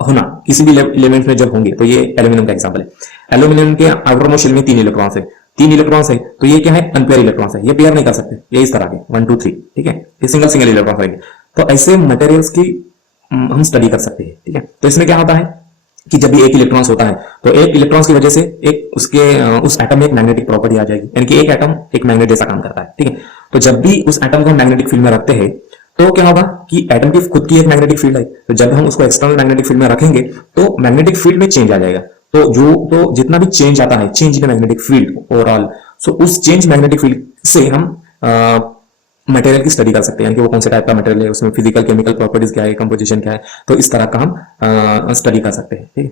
होना किसी भी एलिमेंट में जब होंगे तो ये एल्यूमिनियम का एग्जांपल है। एल्यूमिनियम के आउटर मोस्ट शेल में 3 इलेक्ट्रॉन्स है, 3 इलेक्ट्रॉन्स है तो ये क्या है, अनपेयर इलेक्ट्रॉन्स है, ये पेयर नहीं कर सकते, ये इस तरह के 1 2 3, ठीक है, ये सिंगल सिंगल इलेक्ट्रॉन रहेंगे। तो ऐसे मटेरियल्स की हम स्टडी कर सकते हैं, ठीक है। तो इसमें क्या होता है कि जब भी एक इलेक्ट्रॉन्स होता है तो एक इलेक्ट्रॉन्स की वजह से एक उसके उस एटम में एक मैग्नेटिक प्रॉपर्टी आ जाएगी, यानी कि एक एटम एक मैग्नेट जैसा काम करता है, ठीक है। तो जब भी उस एटम को हम मैग्नेटिक फील्ड में रखते हैं तो क्या होगा कि एटम की खुद की एक मैग्नेटिक फील्ड है, तो जब हम उसको एक्सटर्नल मैग्नेटिक फील्ड में रखेंगे तो मैग्नेटिक फील्ड में चेंज आ जाएगा। तो जितना भी चेंज आता है, change in magnetic field overall, so उस चेंज मैग्नेटिक फील्ड से हम मटेरियल की स्टडी कर सकते हैं, यानी कि वो कौन से टाइप का मटेरियल है, उसमें फिजिकल केमिकल प्रॉपर्टीज क्या है, कंपोजिशन क्या है, तो इस तरह का हम स्टडी कर सकते हैं, ठीक है।